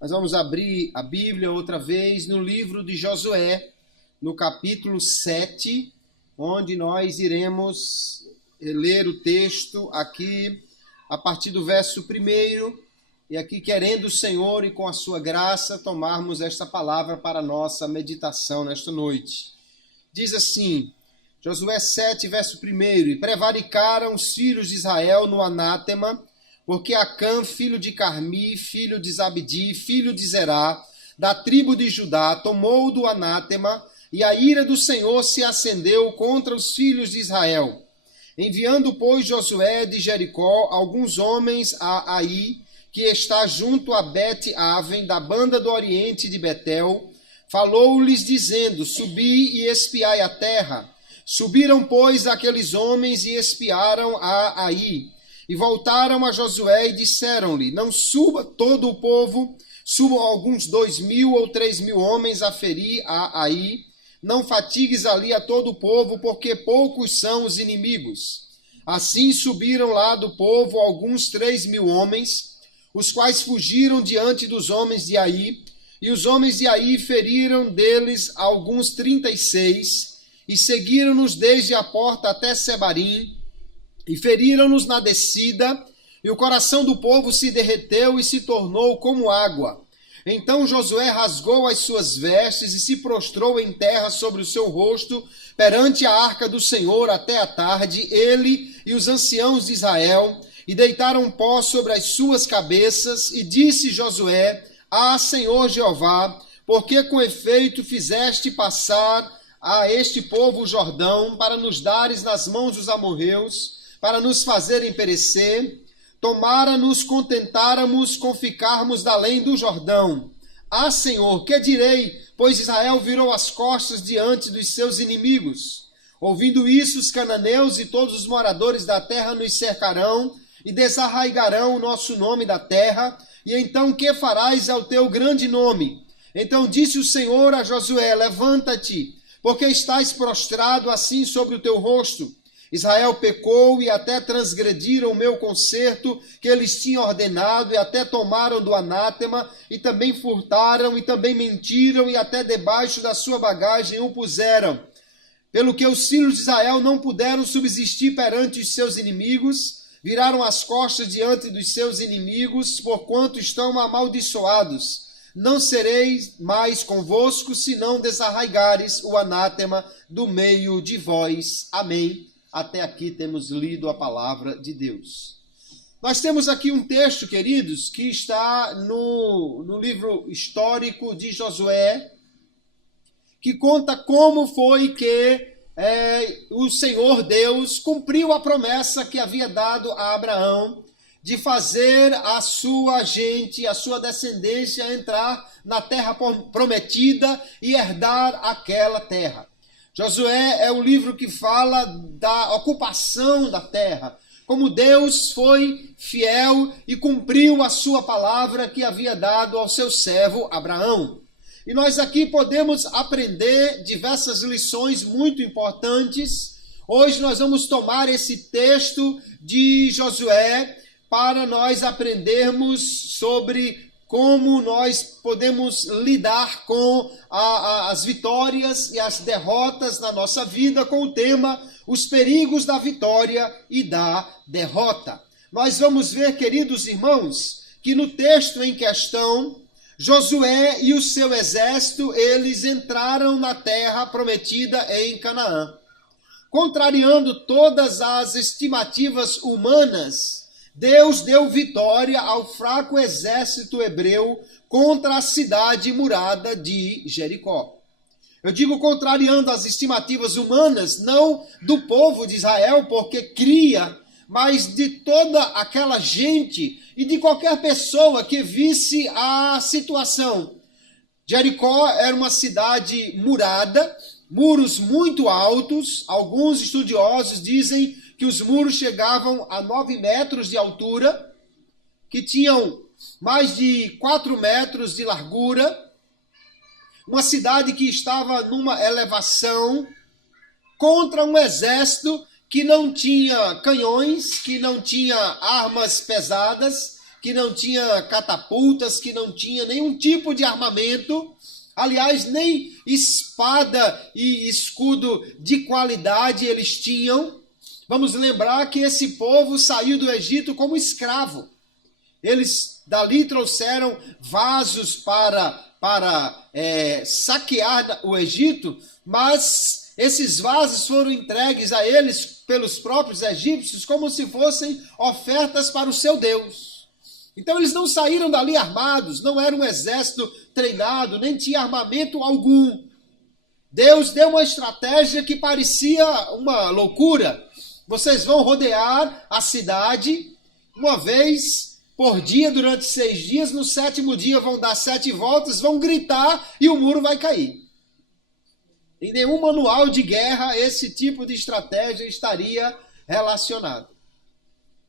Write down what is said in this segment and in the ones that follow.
Nós vamos abrir a Bíblia outra vez no livro de Josué, no capítulo 7, onde nós iremos ler o texto aqui a partir do verso 1, e aqui querendo o Senhor e com a sua graça tomarmos esta palavra para a nossa meditação nesta noite. Diz assim, Josué 7, verso 1, e prevaricaram os filhos de Israel no anátema, porque Acã, filho de Carmi, filho de Zabdi, filho de Zerá, da tribo de Judá, tomou do anátema, e a ira do Senhor se acendeu contra os filhos de Israel. Enviando, pois, Josué de Jericó alguns homens a Ai, que está junto a Bet-Aven, da banda do oriente de Betel, falou-lhes dizendo, subi e espiai a terra. Subiram, pois, aqueles homens e espiaram a Ai. E voltaram a Josué e disseram-lhe, não suba todo o povo, subam alguns 2.000 ou 3.000 homens a ferir a Ai, não fatigues ali a todo o povo, porque poucos são os inimigos. Assim subiram lá do povo alguns 3.000 homens, os quais fugiram diante dos homens de Ai, e os homens de Ai feriram deles alguns 36, e seguiram-nos desde a porta até Sebarim, e feriram-nos na descida, e o coração do povo se derreteu e se tornou como água. Então Josué rasgou as suas vestes e se prostrou em terra sobre o seu rosto, perante a arca do Senhor até a tarde, ele e os anciãos de Israel, e deitaram pó sobre as suas cabeças, e disse Josué, Senhor Jeová, porque com efeito fizeste passar a este povo o Jordão, para nos dares nas mãos dos amorreus, para nos fazerem perecer, tomara-nos contentáramos com ficarmos da além do Jordão. Senhor, que direi, pois Israel virou as costas diante dos seus inimigos. Ouvindo isso, os cananeus e todos os moradores da terra nos cercarão e desarraigarão o nosso nome da terra, e então que farás ao teu grande nome? Então disse o Senhor a Josué, levanta-te, porque estás prostrado assim sobre o teu rosto. Israel pecou e até transgrediram o meu concerto que eles tinham ordenado, e até tomaram do anátema, e também furtaram, e também mentiram, e até debaixo da sua bagagem o puseram. Pelo que os filhos de Israel não puderam subsistir perante os seus inimigos, viraram as costas diante dos seus inimigos, porquanto estão amaldiçoados. Não serei mais convosco, se não desarraigares o anátema do meio de vós. Amém. Até aqui temos lido a palavra de Deus. Nós temos aqui um texto, queridos, que está no livro histórico de Josué, que conta como foi que o Senhor Deus cumpriu a promessa que havia dado a Abraão de fazer a sua gente, a sua descendência entrar na terra prometida e herdar aquela terra. Josué é o livro que fala da ocupação da terra, como Deus foi fiel e cumpriu a sua palavra que havia dado ao seu servo Abraão. E nós aqui podemos aprender diversas lições muito importantes. Hoje nós vamos tomar esse texto de Josué para nós aprendermos sobre como nós podemos lidar com as vitórias e as derrotas na nossa vida, com o tema os perigos da vitória e da derrota. Nós vamos ver, queridos irmãos, que no texto em questão, Josué e o seu exército, eles entraram na terra prometida em Canaã. Contrariando todas as estimativas humanas, Deus deu vitória ao fraco exército hebreu contra a cidade murada de Jericó. Eu digo contrariando as estimativas humanas, não do povo de Israel, porque cria, mas de toda aquela gente e de qualquer pessoa que visse a situação. Jericó era uma cidade murada, muros muito altos. Alguns estudiosos dizem que os muros chegavam a 9 metros de altura, que tinham mais de 4 metros de largura. uma cidade que estava numa elevação contra um exército que não tinha canhões, que não tinha armas pesadas, que não tinha catapultas, que não tinha nenhum tipo de armamento. Aliás, nem espada e escudo de qualidade eles tinham. Vamos lembrar que esse povo saiu do Egito como escravo. Eles dali trouxeram vasos para saquear o Egito, mas esses vasos foram entregues a eles pelos próprios egípcios como se fossem ofertas para o seu Deus. Então eles não saíram dali armados, não era um exército treinado, nem tinha armamento algum. Deus deu uma estratégia que parecia uma loucura. Vocês vão rodear a cidade uma vez por dia durante 6 dias, no 7º dia vão dar 7 voltas, vão gritar e o muro vai cair. Em nenhum manual de guerra esse tipo de estratégia estaria relacionado.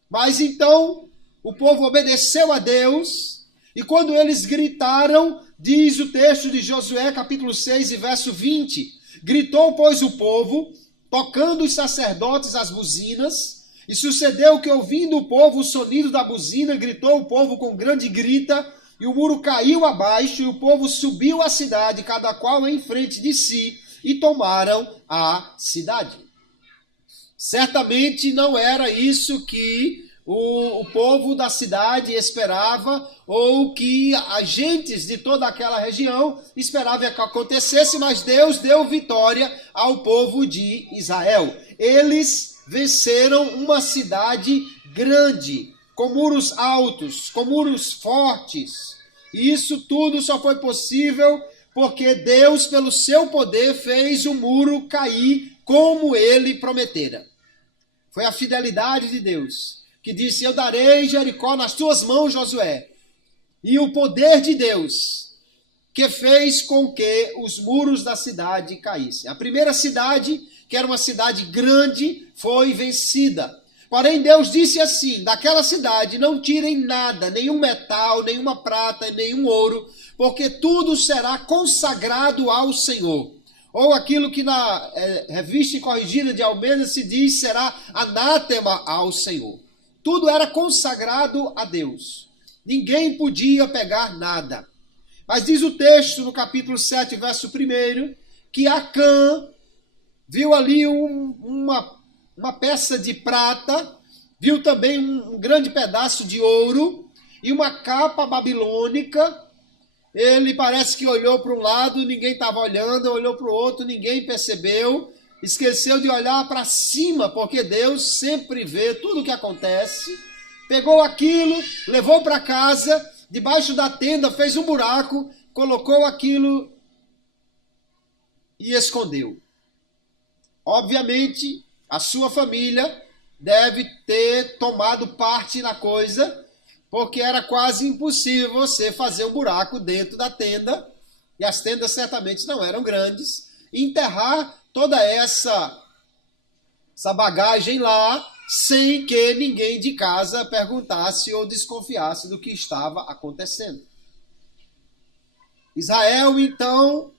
Mas então o povo obedeceu a Deus, e quando eles gritaram, diz o texto de Josué, capítulo 6, e verso 20, gritou, pois, o povo, tocando os sacerdotes as buzinas, e sucedeu que, ouvindo o povo o sonido da buzina, gritou o povo com grande grita, e o muro caiu abaixo, e o povo subiu à cidade, cada qual em frente de si, e tomaram a cidade. Certamente não era isso que o povo da cidade esperava, ou que agentes de toda aquela região esperavam que acontecesse, mas Deus deu vitória ao povo de Israel. Eles venceram uma cidade grande, com muros altos, com muros fortes. E isso tudo só foi possível porque Deus, pelo seu poder, fez o muro cair como ele prometera. Foi a fidelidade de Deus que disse: eu darei Jericó nas tuas mãos, Josué. E o poder de Deus que fez com que os muros da cidade caíssem. A primeira cidade, que era uma cidade grande, foi vencida. Porém, Deus disse assim: daquela cidade não tirem nada, nenhum metal, nenhuma prata, nenhum ouro, porque tudo será consagrado ao Senhor. Ou aquilo que na Revista Corrigida de Almeida se diz, será anátema ao Senhor. Tudo era consagrado a Deus. Ninguém podia pegar nada. Mas diz o texto no capítulo 7, verso 1, que Acã viu ali uma peça de prata, viu também um grande pedaço de ouro e uma capa babilônica. Ele parece que olhou para um lado, ninguém estava olhando, olhou para o outro, ninguém percebeu, esqueceu de olhar para cima, porque Deus sempre vê tudo o que acontece. Pegou aquilo, levou para casa, debaixo da tenda, fez um buraco, colocou aquilo e escondeu. Obviamente, a sua família deve ter tomado parte na coisa, porque era quase impossível você fazer um buraco dentro da tenda, e as tendas certamente não eram grandes, e enterrar toda essa bagagem lá, sem que ninguém de casa perguntasse ou desconfiasse do que estava acontecendo. Israel, então,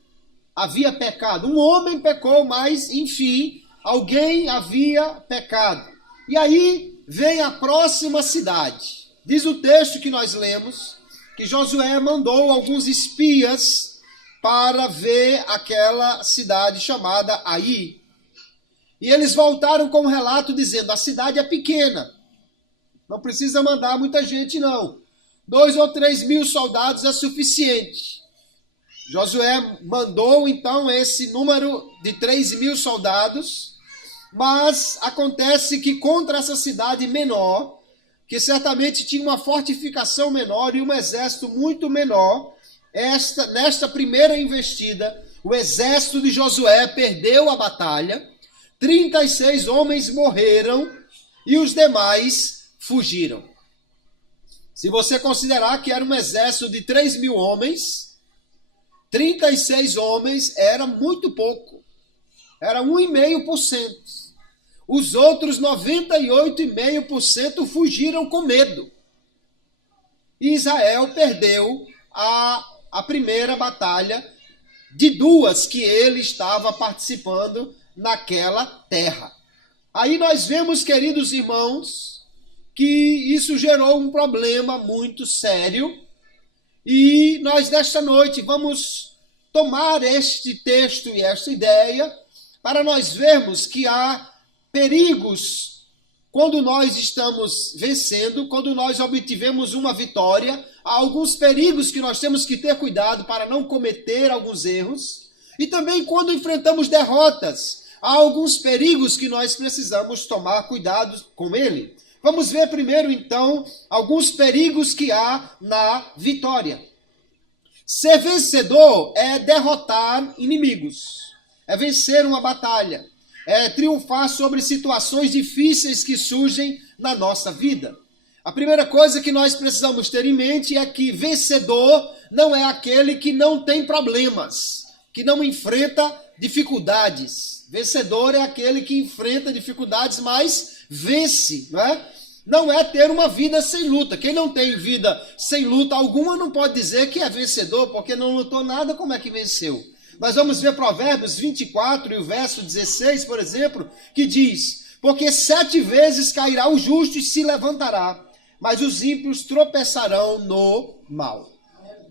havia pecado. Um homem pecou, mas, enfim, alguém havia pecado. E aí vem a próxima cidade. Diz o texto que nós lemos que Josué mandou alguns espias para ver aquela cidade chamada Ai. E eles voltaram com um relato dizendo: a cidade é pequena, não precisa mandar muita gente não. 2 ou 3 mil soldados é suficiente. Josué mandou então esse número de 3 mil soldados, mas acontece que contra essa cidade menor, que certamente tinha uma fortificação menor e um exército muito menor, nesta primeira investida, o exército de Josué perdeu a batalha, 36 homens morreram e os demais fugiram. Se você considerar que era um exército de 3 mil homens, 36 homens era muito pouco. Era 1,5%. Os outros 98,5% fugiram com medo. E Israel perdeu a primeira batalha de duas que ele estava participando naquela terra. Aí nós vemos, queridos irmãos, que isso gerou um problema muito sério. E nós, nesta noite, vamos tomar este texto e esta ideia para nós vermos que há perigos quando nós estamos vencendo, quando nós obtivemos uma vitória. Há alguns perigos que nós temos que ter cuidado para não cometer alguns erros. E também quando enfrentamos derrotas, há alguns perigos que nós precisamos tomar cuidado com ele. Vamos ver primeiro, então, alguns perigos que há na vitória. Ser vencedor é derrotar inimigos, é vencer uma batalha, é triunfar sobre situações difíceis que surgem na nossa vida. A primeira coisa que nós precisamos ter em mente é que vencedor não é aquele que não tem problemas, que não enfrenta dificuldades. Vencedor é aquele que enfrenta dificuldades, mas vence, não é? Não é ter uma vida sem luta. Quem não tem vida sem luta alguma não pode dizer que é vencedor, porque não lutou nada, como é que venceu? Nós vamos ver Provérbios 24 e o verso 16, por exemplo, que diz: porque 7 vezes cairá o justo e se levantará, mas os ímpios tropeçarão no mal.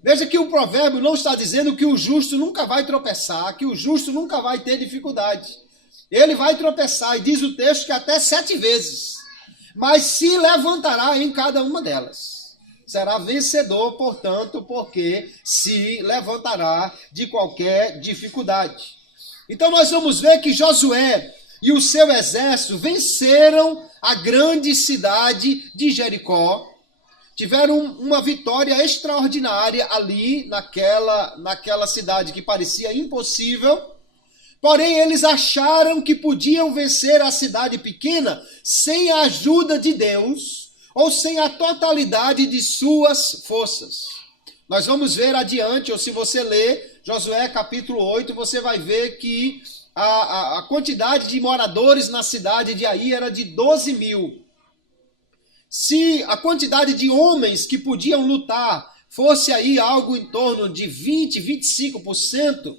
Veja que o provérbio não está dizendo que o justo nunca vai tropeçar, que o justo nunca vai ter dificuldade. Ele vai tropeçar, e diz o texto que até 7 vezes, mas se levantará em cada uma delas. Será vencedor, portanto, porque se levantará de qualquer dificuldade. Então nós vamos ver que Josué e o seu exército venceram a grande cidade de Jericó. Tiveram uma vitória extraordinária ali naquela cidade que parecia impossível. Porém, eles acharam que podiam vencer a cidade pequena sem a ajuda de Deus ou sem a totalidade de suas forças. Nós vamos ver adiante, ou se você ler Josué capítulo 8, você vai ver que a quantidade de moradores na cidade de Ai era de 12 mil. Se a quantidade de homens que podiam lutar fosse aí algo em torno de 20, 25%,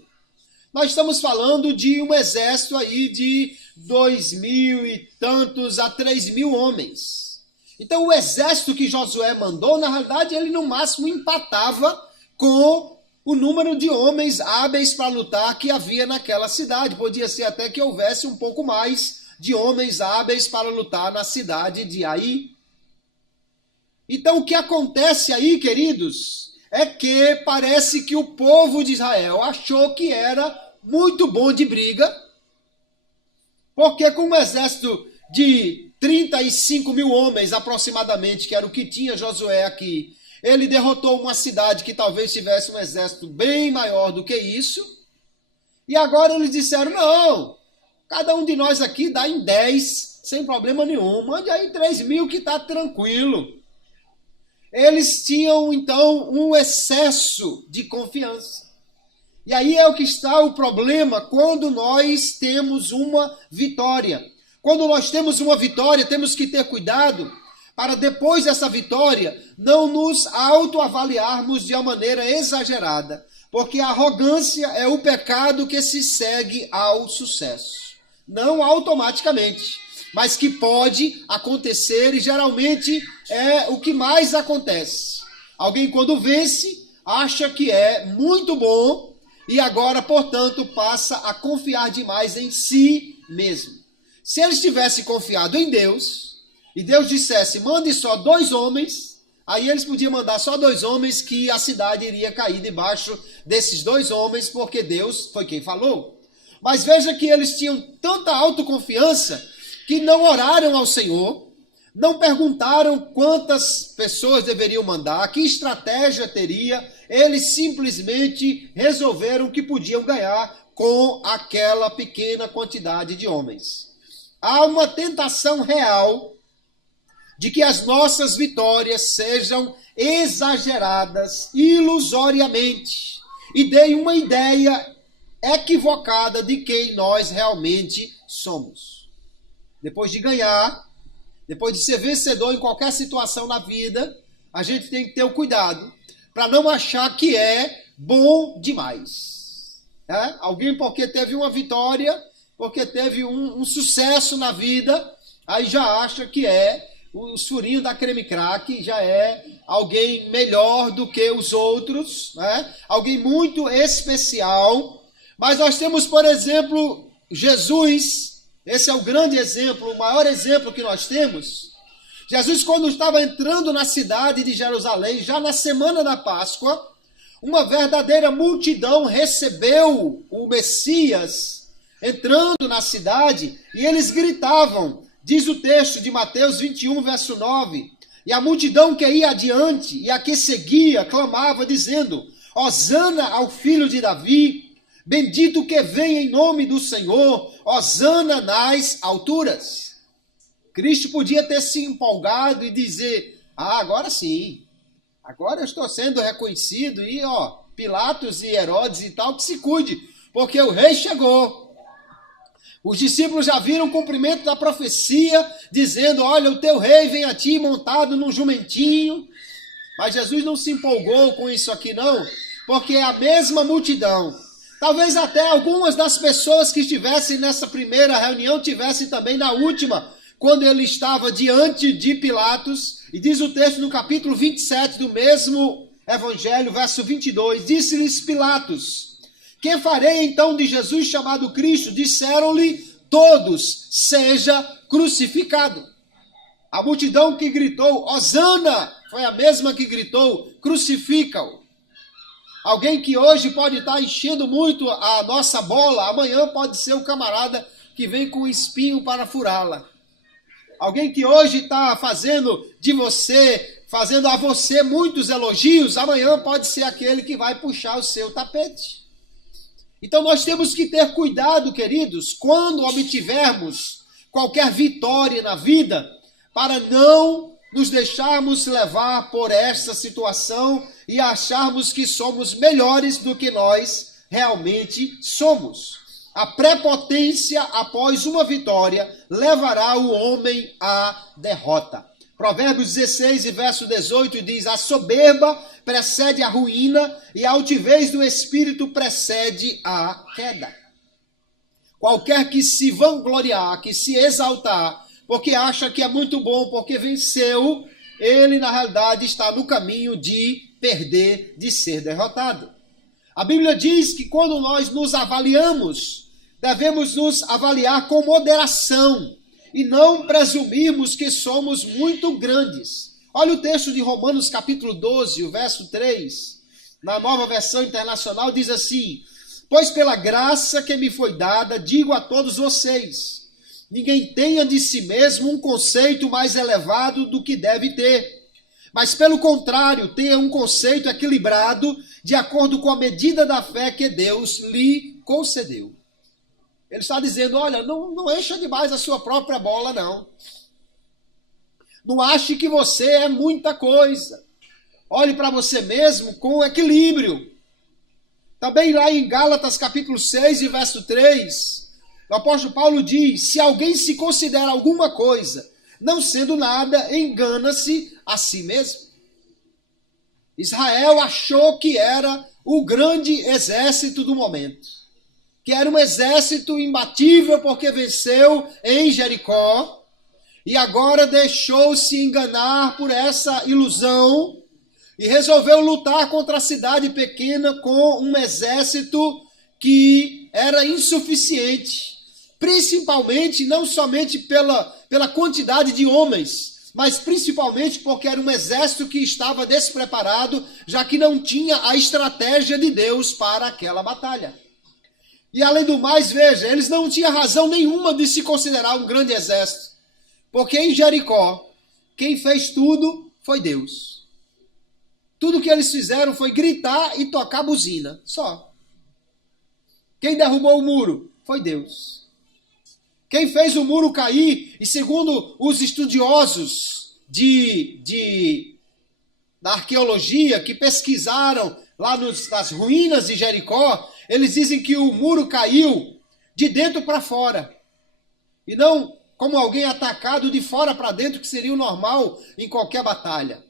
nós estamos falando de um exército aí de 2.000 e tantos a 3.000 homens. Então o exército que Josué mandou, na realidade, ele no máximo empatava com o número de homens hábeis para lutar que havia naquela cidade. Podia ser até que houvesse um pouco mais de homens hábeis para lutar na cidade de Ai. Então o que acontece aí, queridos, é que parece que o povo de Israel achou que era muito bom de briga, porque com um exército de 35 mil homens aproximadamente, que era o que tinha Josué aqui, ele derrotou uma cidade que talvez tivesse um exército bem maior do que isso, e agora eles disseram: não, cada um de nós aqui dá em 10, sem problema nenhum, mande aí 3.000 que está tranquilo. Eles tinham, então, um excesso de confiança. E aí é o que está o problema quando nós temos uma vitória. Quando nós temos uma vitória, temos que ter cuidado para depois dessa vitória não nos autoavaliarmos de uma maneira exagerada. Porque a arrogância é o pecado que se segue ao sucesso. Não automaticamente, mas que pode acontecer e geralmente é o que mais acontece. Alguém, quando vence, acha que é muito bom e agora, portanto, passa a confiar demais em si mesmo. Se eles tivessem confiado em Deus e Deus dissesse: mande só 2 homens, aí eles podiam mandar só 2 homens, que a cidade iria cair debaixo desses 2 homens, porque Deus foi quem falou. Mas veja que eles tinham tanta autoconfiança que não oraram ao Senhor, não perguntaram quantas pessoas deveriam mandar, que estratégia teria, eles simplesmente resolveram que podiam ganhar com aquela pequena quantidade de homens. Há uma tentação real de que as nossas vitórias sejam exageradas ilusoriamente e deem uma ideia equivocada de quem nós realmente somos. Depois de ganhar, depois de ser vencedor em qualquer situação na vida, a gente tem que ter o cuidado para não achar que é bom demais. Alguém porque teve uma vitória, porque teve um sucesso na vida, aí já acha que é o furinho da creme crack, já é alguém melhor do que os outros, alguém muito especial. Mas nós temos, por exemplo, Jesus, esse é o grande exemplo, o maior exemplo que nós temos. Jesus, quando estava entrando na cidade de Jerusalém, já na semana da Páscoa, uma verdadeira multidão recebeu o Messias entrando na cidade e eles gritavam, diz o texto de Mateus 21, verso 9, e a multidão que ia adiante e a que seguia clamava dizendo, Hosana ao filho de Davi, bendito que vem em nome do Senhor, Hosana nas alturas. Cristo podia ter se empolgado e dizer, agora sim, agora eu estou sendo reconhecido e Pilatos e Herodes e tal, que se cuide, porque o rei chegou. Os discípulos já viram o cumprimento da profecia, dizendo, olha, o teu rei vem a ti montado num jumentinho. Mas Jesus não se empolgou com isso aqui não, porque é a mesma multidão. Talvez até algumas das pessoas que estivessem nessa primeira reunião tivessem também na última, quando ele estava diante de Pilatos, e diz o texto no capítulo 27 do mesmo evangelho, verso 22, disse-lhes Pilatos, que farei então de Jesus chamado Cristo? Disseram-lhe todos, seja crucificado. A multidão que gritou, Hosana, foi a mesma que gritou, crucifica-o. Alguém que hoje pode estar enchendo muito a nossa bola, amanhã pode ser o camarada que vem com espinho para furá-la. Alguém que hoje está fazendo a você muitos elogios, amanhã pode ser aquele que vai puxar o seu tapete. Então nós temos que ter cuidado, queridos, quando obtivermos qualquer vitória na vida, para não nos deixarmos levar por essa situação e acharmos que somos melhores do que nós realmente somos. A prepotência após uma vitória levará o homem à derrota. Provérbios 16 e verso 18 diz, a soberba precede a ruína e a altivez do espírito precede a queda. Qualquer que se vangloriar, que se exaltar, porque acha que é muito bom, porque venceu, ele na realidade está no caminho de perder, de ser derrotado. A Bíblia diz que quando nós nos avaliamos, devemos nos avaliar com moderação e não presumirmos que somos muito grandes. Olha o texto de Romanos capítulo 12, o verso 3, na Nova Versão Internacional, diz assim, pois pela graça que me foi dada, digo a todos vocês, ninguém tenha de si mesmo um conceito mais elevado do que deve ter, mas pelo contrário, tenha um conceito equilibrado de acordo com a medida da fé que Deus lhe concedeu. Ele está dizendo, olha, não encha demais a sua própria bola, não. Não ache que você é muita coisa. Olhe para você mesmo com equilíbrio. Também lá em Gálatas capítulo 6 e verso 3, o apóstolo Paulo diz, se alguém se considera alguma coisa, não sendo nada, engana-se a si mesmo. Israel achou que era o grande exército do momento, que era um exército imbatível porque venceu em Jericó, e agora deixou-se enganar por essa ilusão e resolveu lutar contra a cidade pequena com um exército que era insuficiente, principalmente, não somente pela quantidade de homens, mas principalmente porque era um exército que estava despreparado, já que não tinha a estratégia de Deus para aquela batalha. E além do mais, veja, eles não tinham razão nenhuma de se considerar um grande exército, porque em Jericó, quem fez tudo foi Deus. Tudo que eles fizeram foi gritar e tocar buzina, só. Quem derrubou o muro foi Deus. Quem fez o muro cair, e segundo os estudiosos da arqueologia que pesquisaram lá nas ruínas de Jericó, eles dizem que o muro caiu de dentro para fora. E não como alguém atacado de fora para dentro, que seria o normal em qualquer batalha.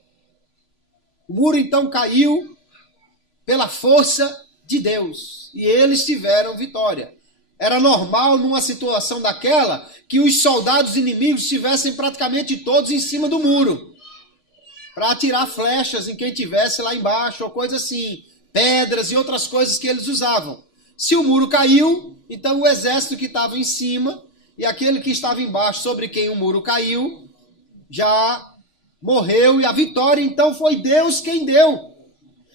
O muro então caiu pela força de Deus. E eles tiveram vitória. Era normal, numa situação daquela, que os soldados inimigos estivessem praticamente todos em cima do muro, para atirar flechas em quem estivesse lá embaixo, ou coisa assim, pedras e outras coisas que eles usavam. Se o muro caiu, então o exército que estava em cima e aquele que estava embaixo, sobre quem o muro caiu, já morreu, e a vitória então foi Deus quem deu.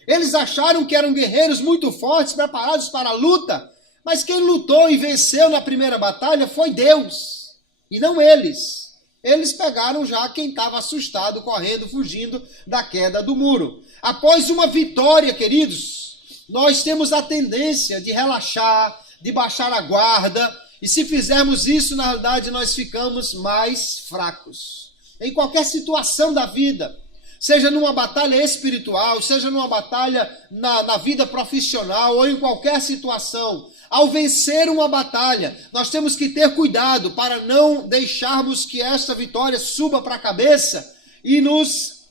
Eles acharam que eram guerreiros muito fortes, preparados para a luta, mas quem lutou e venceu na primeira batalha foi Deus, e não eles. Eles pegaram já quem estava assustado, correndo, fugindo da queda do muro. Após uma vitória, queridos, nós temos a tendência de relaxar, de baixar a guarda, e se fizermos isso, na realidade, nós ficamos mais fracos. Em qualquer situação da vida, seja numa batalha espiritual, seja numa batalha na vida profissional ou em qualquer situação, ao vencer uma batalha, nós temos que ter cuidado para não deixarmos que esta vitória suba para a cabeça e nos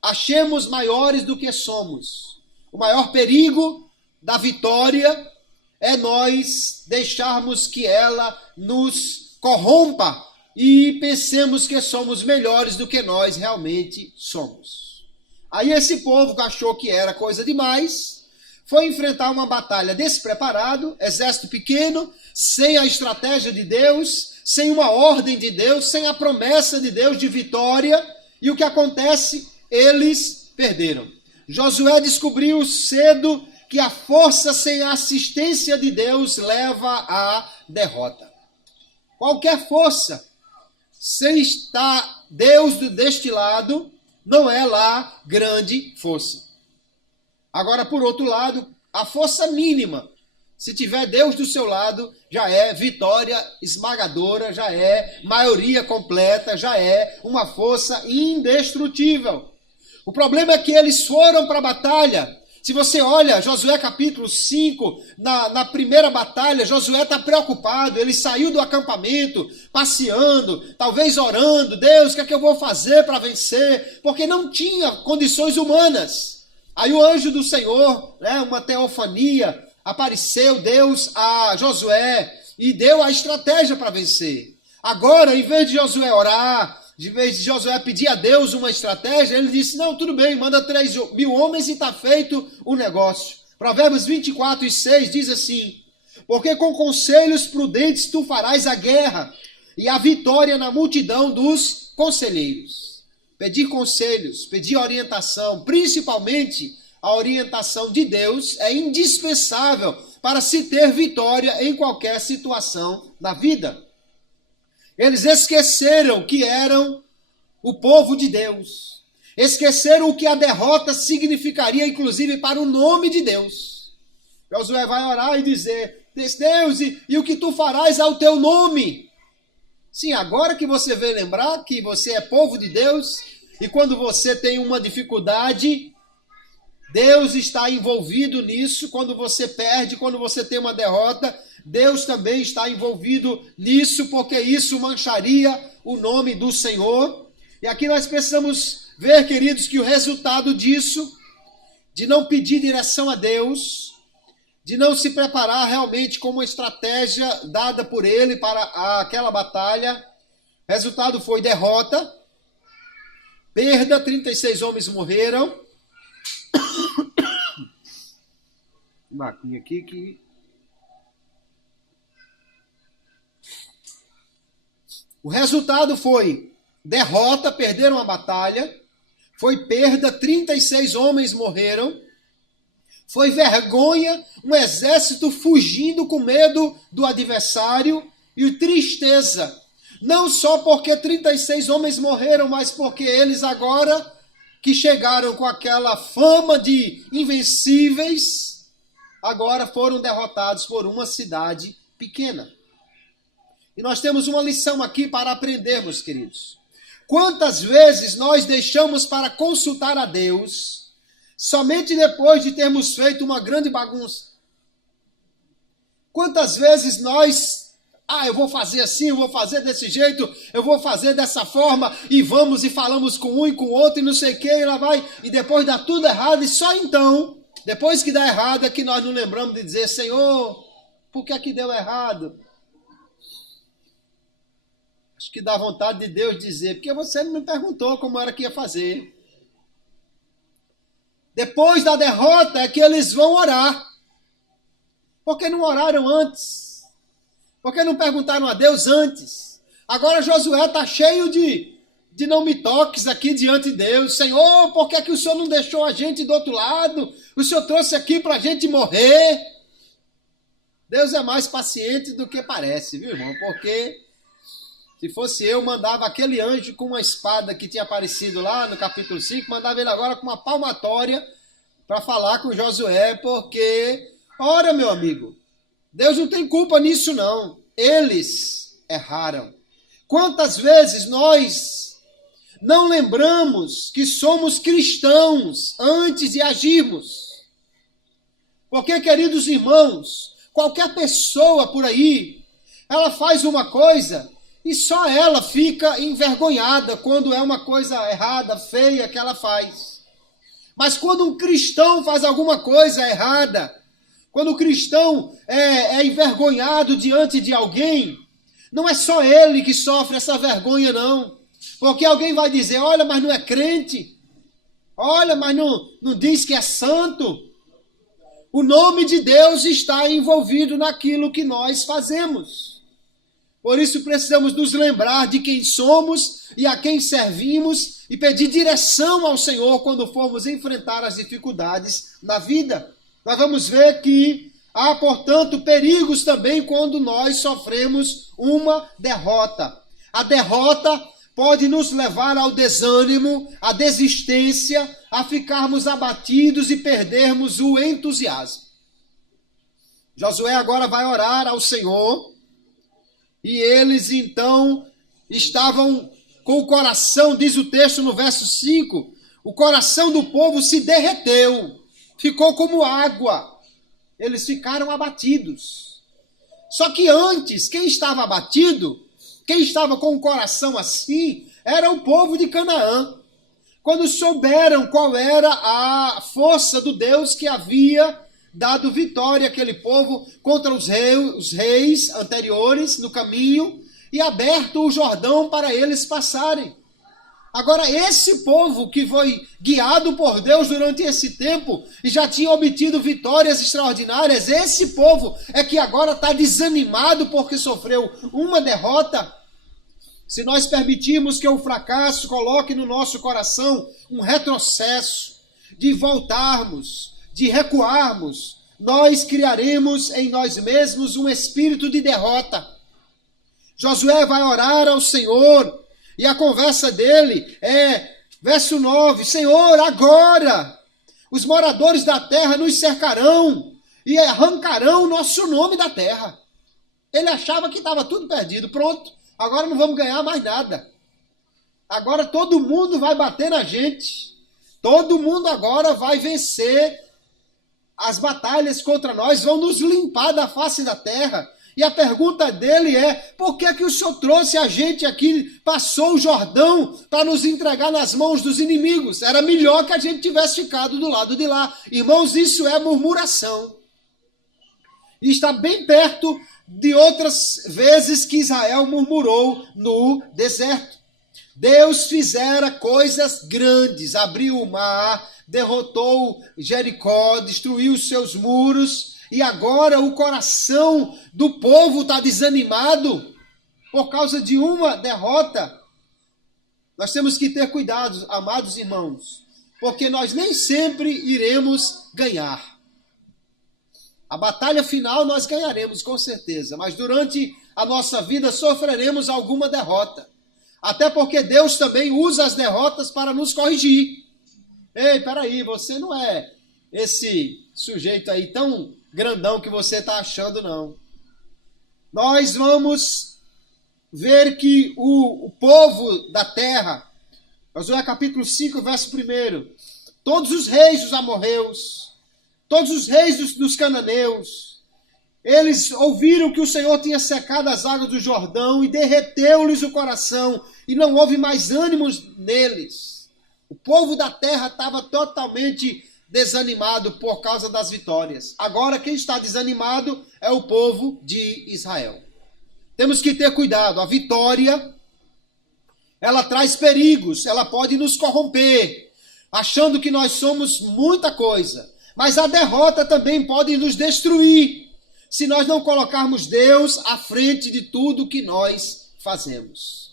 achemos maiores do que somos. O maior perigo da vitória é nós deixarmos que ela nos corrompa e pensemos que somos melhores do que nós realmente somos. Aí esse povo que achou que era coisa demais, foi enfrentar uma batalha despreparado, exército pequeno, sem a estratégia de Deus, sem uma ordem de Deus, sem a promessa de Deus de vitória, e o que acontece? Eles perderam. Josué descobriu cedo que a força sem a assistência de Deus leva à derrota. Qualquer força, sem estar Deus deste lado, não é lá grande força. Agora, por outro lado, a força mínima, se tiver Deus do seu lado, já é vitória esmagadora, já é maioria completa, já é uma força indestrutível. O problema é que eles foram para a batalha. Se você olha Josué capítulo 5, na primeira batalha, Josué está preocupado, ele saiu do acampamento, passeando, talvez orando, Deus, o que é que eu vou fazer para vencer? Porque não tinha condições humanas. Aí o anjo do Senhor, uma teofania, apareceu Deus a Josué e deu a estratégia para vencer. Agora, em vez de Josué orar, em vez de Josué pedir a Deus uma estratégia, ele disse, não, tudo bem, manda 3.000 homens e está feito o negócio. Provérbios 24:6 diz assim, porque com conselhos prudentes tu farás a guerra e a vitória na multidão dos conselheiros. Pedir conselhos, pedir orientação, principalmente a orientação de Deus, é indispensável para se ter vitória em qualquer situação da vida. Eles esqueceram que eram o povo de Deus. Esqueceram o que a derrota significaria, inclusive, para o nome de Deus. Josué vai orar e dizer, Deus, e o que tu farás ao teu nome? Sim, agora que você vem lembrar que você é povo de Deus, e quando você tem uma dificuldade, Deus está envolvido nisso. Quando você perde, quando você tem uma derrota, Deus também está envolvido nisso, porque isso mancharia o nome do Senhor. E aqui nós precisamos ver, queridos, que o resultado disso, de não pedir direção a Deus, de não se preparar realmente com uma estratégia dada por ele para aquela batalha, resultado foi derrota, perda, 36 homens morreram. Maquinha aqui que... O resultado foi derrota, perderam a batalha, foi perda, 36 homens morreram, foi vergonha, um exército fugindo com medo do adversário e tristeza. Não só porque 36 homens morreram, mas porque eles agora, que chegaram com aquela fama de invencíveis, agora foram derrotados por uma cidade pequena. E nós temos uma lição aqui para aprendermos, queridos. Quantas vezes nós deixamos para consultar a Deus somente depois de termos feito uma grande bagunça? Quantas vezes nós... eu vou fazer assim, eu vou fazer desse jeito, eu vou fazer dessa forma, e vamos e falamos com um e com o outro, e não sei o que, e lá vai, e depois dá tudo errado, e só então Depois que dá errado é que nós não lembramos de dizer, Senhor, por que é que deu errado? Acho que dá vontade de Deus dizer, porque você não me perguntou como era que ia fazer. Depois da derrota é que eles vão orar. Por que não oraram antes? Por que não perguntaram a Deus antes? Agora Josué está cheio de não me toques aqui diante de Deus. Senhor, por que é que o Senhor não deixou a gente do outro lado? O Senhor trouxe aqui para a gente morrer. Deus é mais paciente do que parece, viu, irmão? Porque se fosse eu, mandava aquele anjo com uma espada que tinha aparecido lá no capítulo 5, mandava ele agora com uma palmatória para falar com Josué, porque, ora, meu amigo, Deus não tem culpa nisso, não. Eles erraram. Quantas vezes nós não lembramos que somos cristãos antes de agirmos? Porque, queridos irmãos, qualquer pessoa por aí, ela faz uma coisa e só ela fica envergonhada quando é uma coisa errada, feia que ela faz. Mas quando um cristão faz alguma coisa errada, quando o cristão é envergonhado diante de alguém, não é só ele que sofre essa vergonha, não. Porque alguém vai dizer, olha, mas não é crente. Olha, mas não diz que é santo. O nome de Deus está envolvido naquilo que nós fazemos. Por isso precisamos nos lembrar de quem somos e a quem servimos e pedir direção ao Senhor quando formos enfrentar as dificuldades na vida. Nós vamos ver que há, portanto, perigos também quando nós sofremos uma derrota. A derrota pode nos levar ao desânimo, à desistência, a ficarmos abatidos e perdermos o entusiasmo. Josué agora vai orar ao Senhor e eles então estavam com o coração, diz o texto no verso 5, o coração do povo se derreteu, ficou como água. Eles ficaram abatidos. Só que antes, quem estava abatido, quem estava com o coração assim, era o povo de Canaã. Quando souberam qual era a força do Deus que havia dado vitória àquele povo contra os reis anteriores no caminho e aberto o Jordão para eles passarem. Agora, esse povo que foi guiado por Deus durante esse tempo e já tinha obtido vitórias extraordinárias, esse povo é que agora está desanimado porque sofreu uma derrota. Se nós permitirmos que o fracasso coloque no nosso coração um retrocesso, de voltarmos, de recuarmos, nós criaremos em nós mesmos um espírito de derrota. Josué vai orar ao Senhor e a conversa dele é, verso 9, Senhor, agora os moradores da terra nos cercarão e arrancarão o nosso nome da terra. Ele achava que estava tudo perdido, pronto. Agora não vamos ganhar mais nada. Agora todo mundo vai bater na gente. Todo mundo agora vai vencer as batalhas contra nós, vão nos limpar da face da terra. E a pergunta dele é, por que que o Senhor trouxe a gente aqui, passou o Jordão para nos entregar nas mãos dos inimigos? Era melhor que a gente tivesse ficado do lado de lá. Irmãos, isso é murmuração. E está bem perto de outras vezes que Israel murmurou no deserto. Deus fizera coisas grandes, abriu o mar, derrotou Jericó, destruiu os seus muros, e agora o coração do povo está desanimado por causa de uma derrota. Nós temos que ter cuidado, amados irmãos, porque nós nem sempre iremos ganhar. A batalha final nós ganharemos, com certeza, mas durante a nossa vida sofreremos alguma derrota. Até porque Deus também usa as derrotas para nos corrigir. Ei, peraí, você não é esse sujeito aí tão grandão que você está achando, não. Nós vamos ver que o povo da terra, Josué capítulo 5, verso 1, todos os reis dos amorreus, todos os reis dos cananeus, eles ouviram que o Senhor tinha secado as águas do Jordão e derreteu-lhes o coração, e não houve mais ânimos neles. O povo da terra estava totalmente desanimado por causa das vitórias. Agora quem está desanimado é o povo de Israel. Temos que ter cuidado. A vitória, ela traz perigos, ela pode nos corromper, achando que nós somos muita coisa. Mas a derrota também pode nos destruir, se nós não colocarmos Deus à frente de tudo que nós fazemos.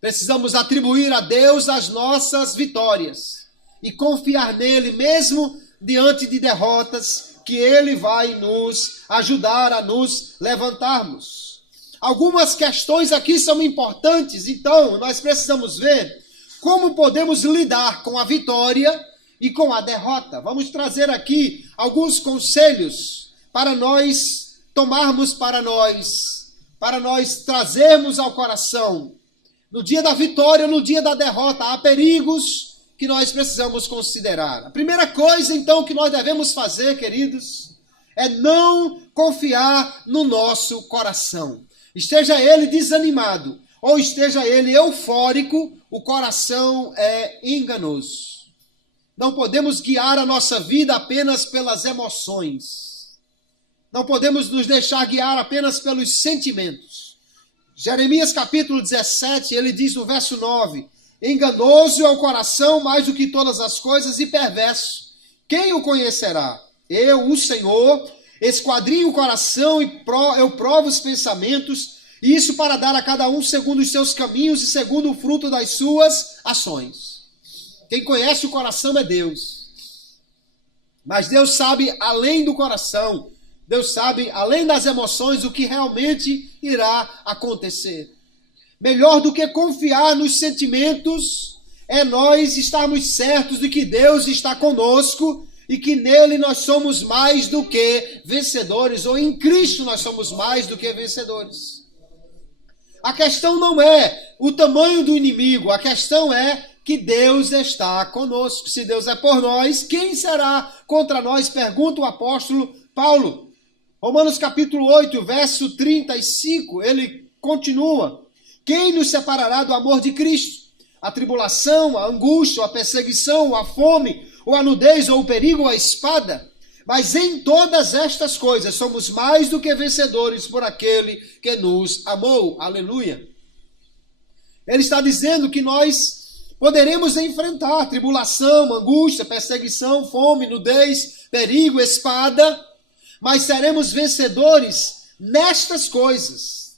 Precisamos atribuir a Deus as nossas vitórias e confiar nele, mesmo diante de derrotas, que ele vai nos ajudar a nos levantarmos. Algumas questões aqui são importantes, então nós precisamos ver como podemos lidar com a vitória e com a derrota. Vamos trazer aqui alguns conselhos para nós tomarmos para nós trazermos ao coração. No dia da vitória, no dia da derrota, há perigos que nós precisamos considerar. A primeira coisa, então, que nós devemos fazer, queridos, é não confiar no nosso coração. Esteja ele desanimado ou esteja ele eufórico, o coração é enganoso. Não podemos guiar a nossa vida apenas pelas emoções. Não podemos nos deixar guiar apenas pelos sentimentos. Jeremias capítulo 17, ele diz no verso 9: enganoso é o coração mais do que todas as coisas e perverso. Quem o conhecerá? Eu, o Senhor, esquadrinho o coração e eu provo os pensamentos, e isso para dar a cada um segundo os seus caminhos e segundo o fruto das suas ações. Quem conhece o coração é Deus. Mas Deus sabe além do coração. Deus sabe, além das emoções, o que realmente irá acontecer. Melhor do que confiar nos sentimentos é nós estarmos certos de que Deus está conosco e que nele nós somos mais do que vencedores, ou em Cristo nós somos mais do que vencedores. A questão não é o tamanho do inimigo, a questão é que Deus está conosco. Se Deus é por nós, quem será contra nós? Pergunta o apóstolo Paulo. Romanos capítulo 8, verso 35, ele continua: quem nos separará do amor de Cristo? A tribulação, a angústia, a perseguição, a fome, ou a nudez, ou o perigo, ou a espada? Mas em todas estas coisas somos mais do que vencedores por aquele que nos amou. Aleluia. Ele está dizendo que nós poderemos enfrentar tribulação, angústia, perseguição, fome, nudez, perigo, espada, mas seremos vencedores nestas coisas.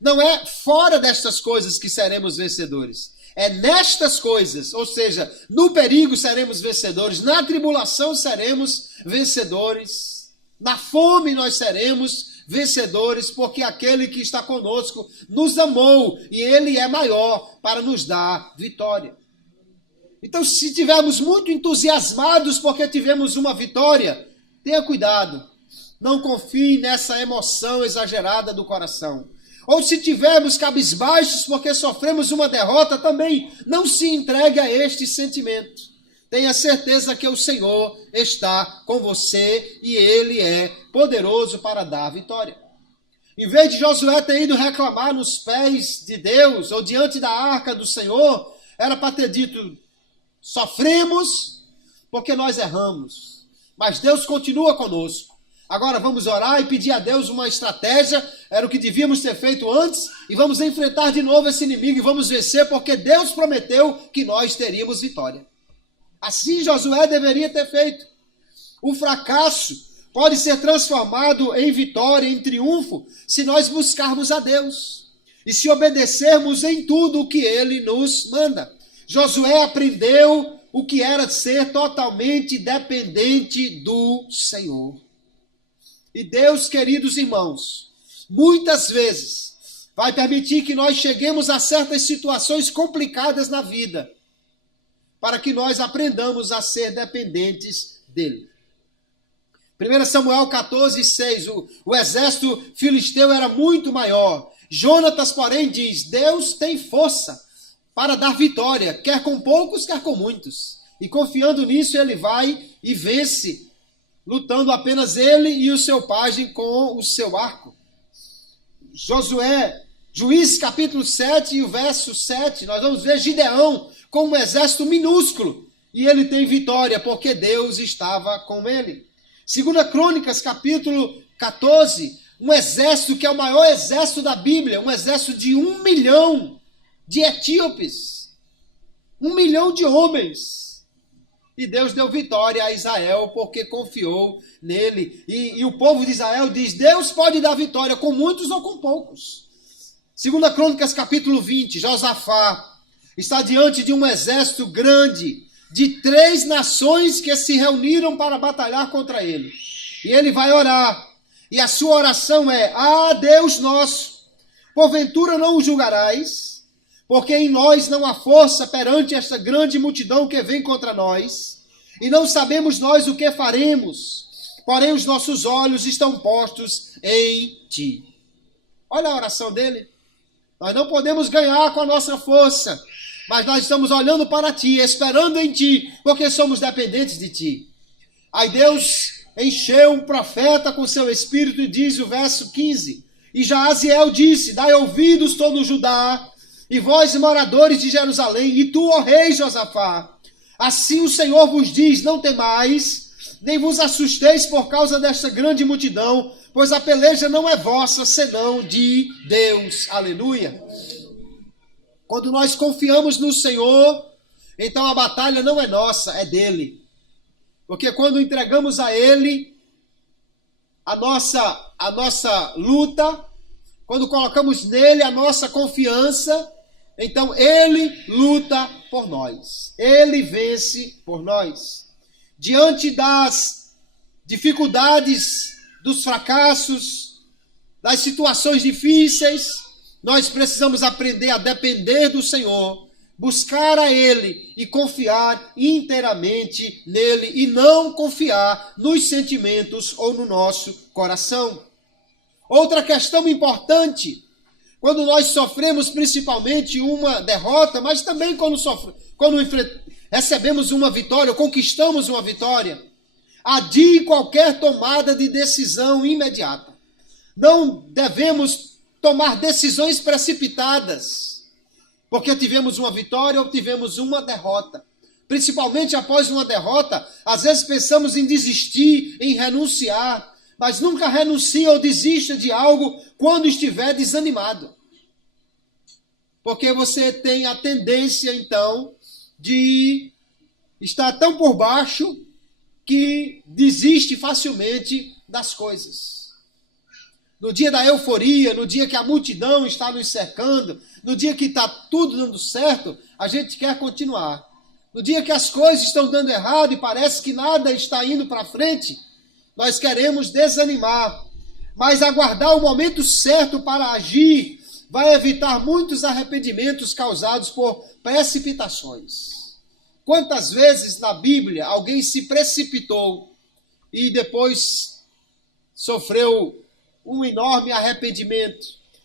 Não é fora destas coisas que seremos vencedores. É nestas coisas, ou seja, no perigo seremos vencedores, na tribulação seremos vencedores, na fome nós seremos vencedores, porque aquele que está conosco nos amou e ele é maior para nos dar vitória. Então, se estivermos muito entusiasmados porque tivemos uma vitória, tenha cuidado. Não confie nessa emoção exagerada do coração. Ou se tivermos cabisbaixos porque sofremos uma derrota, também não se entregue a este sentimento. Tenha certeza que o Senhor está com você e Ele é poderoso para dar vitória. Em vez de Josué ter ido reclamar nos pés de Deus ou diante da arca do Senhor, era para ter dito: sofremos porque nós erramos, mas Deus continua conosco. Agora vamos orar e pedir a Deus uma estratégia, era o que devíamos ter feito antes, e vamos enfrentar de novo esse inimigo e vamos vencer, porque Deus prometeu que nós teríamos vitória. Assim Josué deveria ter feito. O fracasso pode ser transformado em vitória, em triunfo, se nós buscarmos a Deus e se obedecermos em tudo o que Ele nos manda. Josué aprendeu o que era ser totalmente dependente do Senhor. E Deus, queridos irmãos, muitas vezes vai permitir que nós cheguemos a certas situações complicadas na vida, para que nós aprendamos a ser dependentes dele. 1 Samuel 14, 6, o exército filisteu era muito maior. Jonatas, porém, diz: Deus tem força para dar vitória, quer com poucos, quer com muitos. E confiando nisso, ele vai e vence, lutando apenas ele e o seu pajem com o seu arco. Juízes capítulo 7 e o verso 7, nós vamos ver Gideão com um exército minúsculo, e ele tem vitória, porque Deus estava com ele. 2 Crônicas, capítulo 14, um exército que é o maior exército da Bíblia, um exército de 1 milhão de etíopes, 1 milhão de homens. E Deus deu vitória a Israel porque confiou nele. E o povo de Israel diz, Deus pode dar vitória com muitos ou com poucos. 2 Crônicas, capítulo 20, Josafá está diante de um exército grande, de 3 nações que se reuniram para batalhar contra ele. E ele vai orar. E a sua oração é, Deus nosso, porventura não o julgarás, porque em nós não há força perante esta grande multidão que vem contra nós, e não sabemos nós o que faremos, porém os nossos olhos estão postos em ti. Olha a oração dele. Nós não podemos ganhar com a nossa força, mas nós estamos olhando para ti, esperando em ti, porque somos dependentes de ti. Aí Deus encheu um profeta com seu espírito e diz o verso 15, e Jaaziel disse, dai ouvidos todo Judá, e vós moradores de Jerusalém, e tu, ó rei Josafá, assim o Senhor vos diz, não temais, nem vos assusteis por causa desta grande multidão, pois a peleja não é vossa, senão de Deus. Aleluia. Quando nós confiamos no Senhor, então a batalha não é nossa, é dele. Porque quando entregamos a ele a nossa luta, quando colocamos nele a nossa confiança, então ele luta por nós. Ele vence por nós. Diante das dificuldades, dos fracassos, das situações difíceis, nós precisamos aprender a depender do Senhor, buscar a ele e confiar inteiramente nele e não confiar nos sentimentos ou no nosso coração. Outra questão importante, quando nós sofremos principalmente uma derrota, mas também quando recebemos uma vitória, conquistamos uma vitória, adie qualquer tomada de decisão imediata. Não devemos tomar decisões precipitadas, porque tivemos uma vitória ou tivemos uma derrota. Principalmente após uma derrota, às vezes pensamos em desistir, em renunciar, mas nunca renuncie ou desista de algo quando estiver desanimado. Porque você tem a tendência, então, de estar tão por baixo que desiste facilmente das coisas. No dia da euforia, no dia que a multidão está nos cercando, no dia que está tudo dando certo, a gente quer continuar. No dia que as coisas estão dando errado e parece que nada está indo para frente, nós queremos desanimar. Mas aguardar o momento certo para agir vai evitar muitos arrependimentos causados por precipitações. Quantas vezes na Bíblia alguém se precipitou e depois sofreu um enorme arrependimento?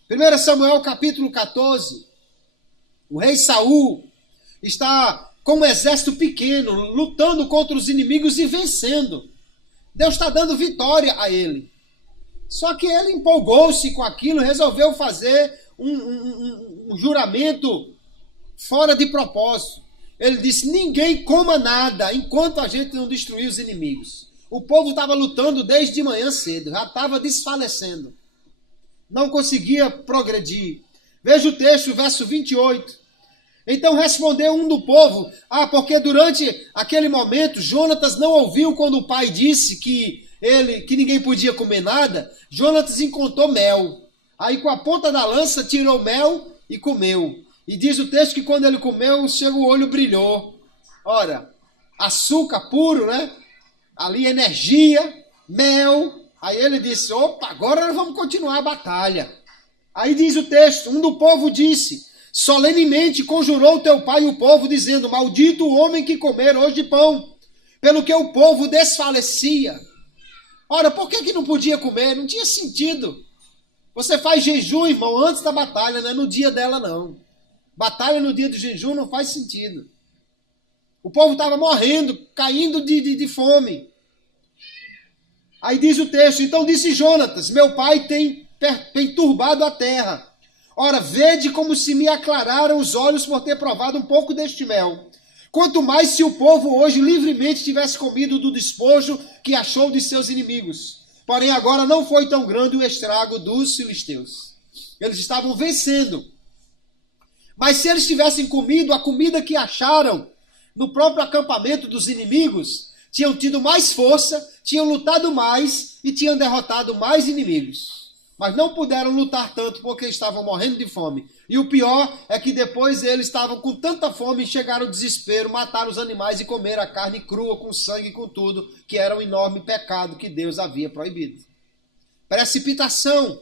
1 Samuel capítulo 14, o rei Saul está com um exército pequeno, lutando contra os inimigos e vencendo. Deus está dando vitória a ele. Só que ele empolgou-se com aquilo, resolveu fazer um juramento fora de propósito. Ele disse, ninguém coma nada enquanto a gente não destruir os inimigos. O povo estava lutando desde de manhã cedo, já estava desfalecendo. Não conseguia progredir. Veja o texto, verso 28. Então respondeu um do povo, porque durante aquele momento Jonatas não ouviu quando o pai disse que ninguém podia comer nada. Jonatas encontrou mel. Aí com a ponta da lança tirou mel e comeu. E diz o texto que quando ele comeu, o olho brilhou. Ora, açúcar puro, né? Ali energia, mel. Aí ele disse, opa, agora nós vamos continuar a batalha. Aí diz o texto, um do povo disse, solenemente conjurou teu pai e o povo, dizendo, maldito o homem que comer hoje pão, pelo que o povo desfalecia. Ora, por que não podia comer? Não tinha sentido. Você faz jejum, irmão, antes da batalha, não é no dia dela, não. Batalha no dia do jejum não faz sentido. O povo estava morrendo, caindo de fome. Aí diz o texto, então disse Jonatas, meu pai tem perturbado a terra. Ora, vede como se me aclararam os olhos por ter provado um pouco deste mel. Quanto mais se o povo hoje livremente tivesse comido do despojo que achou de seus inimigos. Porém, agora não foi tão grande o estrago dos filisteus. Eles estavam vencendo. Mas se eles tivessem comido a comida que acharam no próprio acampamento dos inimigos, tinham tido mais força, tinham lutado mais e tinham derrotado mais inimigos. Mas não puderam lutar tanto porque estavam morrendo de fome. E o pior é que depois eles estavam com tanta fome, chegaram ao desespero, mataram os animais e comeram a carne crua, com sangue e com tudo, que era um enorme pecado que Deus havia proibido. Precipitação,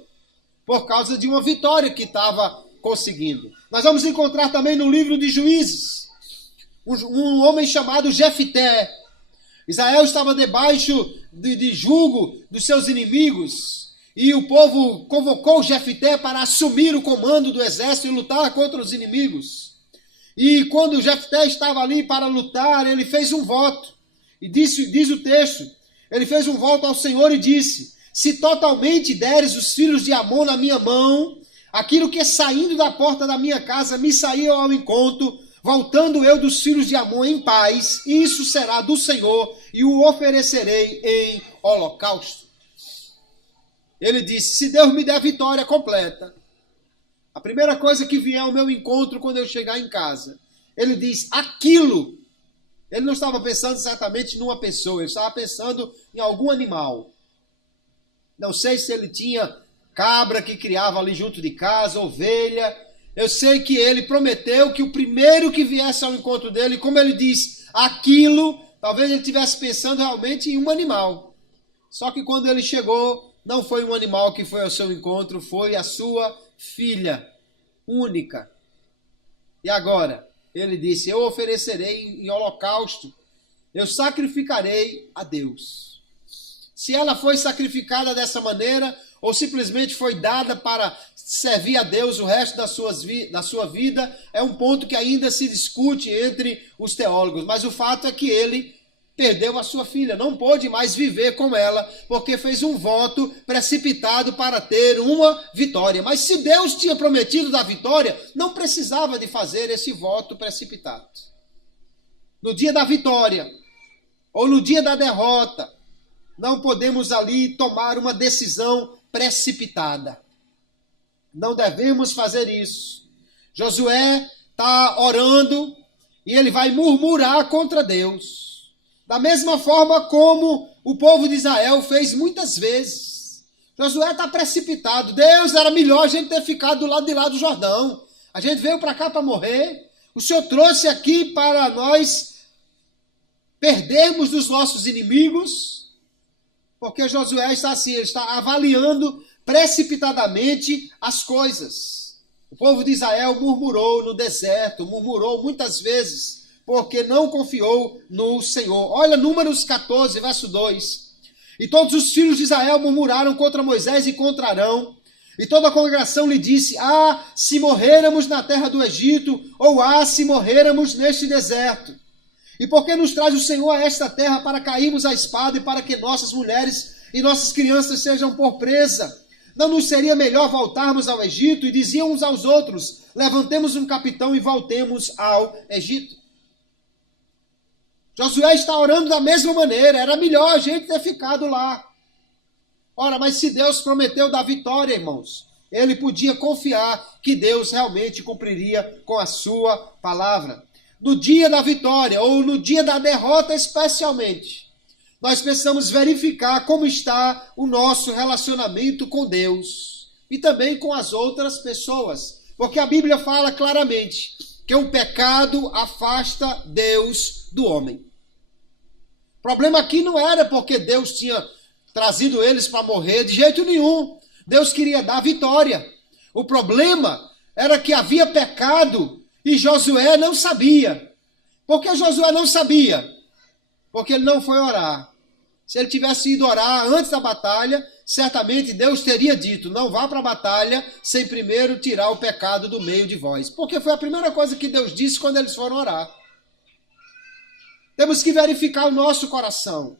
por causa de uma vitória que estava conseguindo. Nós vamos encontrar também no livro de Juízes, um homem chamado Jefté. Israel estava debaixo de jugo dos seus inimigos. E o povo convocou Jefté para assumir o comando do exército e lutar contra os inimigos. E quando Jefté estava ali para lutar, ele fez um voto. E diz o texto, ele fez um voto ao Senhor e disse: se totalmente deres os filhos de Amon na minha mão, aquilo que saindo da porta da minha casa me saiu ao encontro, voltando eu dos filhos de Amon em paz, isso será do Senhor e o oferecerei em holocausto. Ele disse: se Deus me der vitória completa, a primeira coisa que vier ao meu encontro quando eu chegar em casa, ele diz aquilo. Ele não estava pensando exatamente numa pessoa, ele estava pensando em algum animal. Não sei se ele tinha cabra que criava ali junto de casa, ovelha. Eu sei que ele prometeu que o primeiro que viesse ao encontro dele, como ele diz, aquilo, talvez ele estivesse pensando realmente em um animal. Só que quando ele chegou, não foi um animal que foi ao seu encontro, foi a sua filha única. E agora, ele disse: eu oferecerei em holocausto, eu sacrificarei a Deus. Se ela foi sacrificada dessa maneira, ou simplesmente foi dada para servir a Deus o resto da sua vida, é um ponto que ainda se discute entre os teólogos. Mas o fato é que ele perdeu a sua filha, não pôde mais viver com ela, porque fez um voto precipitado para ter uma vitória. Mas se Deus tinha prometido dar vitória, não precisava de fazer esse voto precipitado. No dia da vitória, ou no dia da derrota, não podemos ali tomar uma decisão precipitada. Não devemos fazer isso. Josué está orando e ele vai murmurar contra Deus. Da mesma forma como o povo de Israel fez muitas vezes. Josué está precipitado. Deus, era melhor a gente ter ficado do lado de lá do Jordão. A gente veio para cá para morrer. O Senhor trouxe aqui para nós perdermos dos nossos inimigos. Porque Josué está assim, ele está avaliando precipitadamente as coisas. O povo de Israel murmurou no deserto, murmurou muitas vezes, porque não confiou no Senhor. Olha Números 14, verso 2. E todos os filhos de Israel murmuraram contra Moisés e contra Arão. E toda a congregação lhe disse: ah, se morrêramos na terra do Egito, ou ah, se morrêramos neste deserto. E por que nos traz o Senhor a esta terra para cairmos à espada e para que nossas mulheres e nossas crianças sejam por presa? Não nos seria melhor voltarmos ao Egito? E diziam uns aos outros: levantemos um capitão e voltemos ao Egito. Josué está orando da mesma maneira. Era melhor a gente ter ficado lá. Ora, mas se Deus prometeu dar vitória, irmãos, ele podia confiar que Deus realmente cumpriria com a sua palavra. No dia da vitória, ou no dia da derrota especialmente, nós precisamos verificar como está o nosso relacionamento com Deus e também com as outras pessoas. Porque a Bíblia fala claramente que o pecado afasta Deus do homem. O problema aqui não era porque Deus tinha trazido eles para morrer, de jeito nenhum. Deus queria dar vitória. O problema era que havia pecado e Josué não sabia. Por que Josué não sabia? Porque ele não foi orar. Se ele tivesse ido orar antes da batalha, certamente Deus teria dito: não vá para a batalha sem primeiro tirar o pecado do meio de vós. Porque foi a primeira coisa que Deus disse quando eles foram orar. Temos que verificar o nosso coração.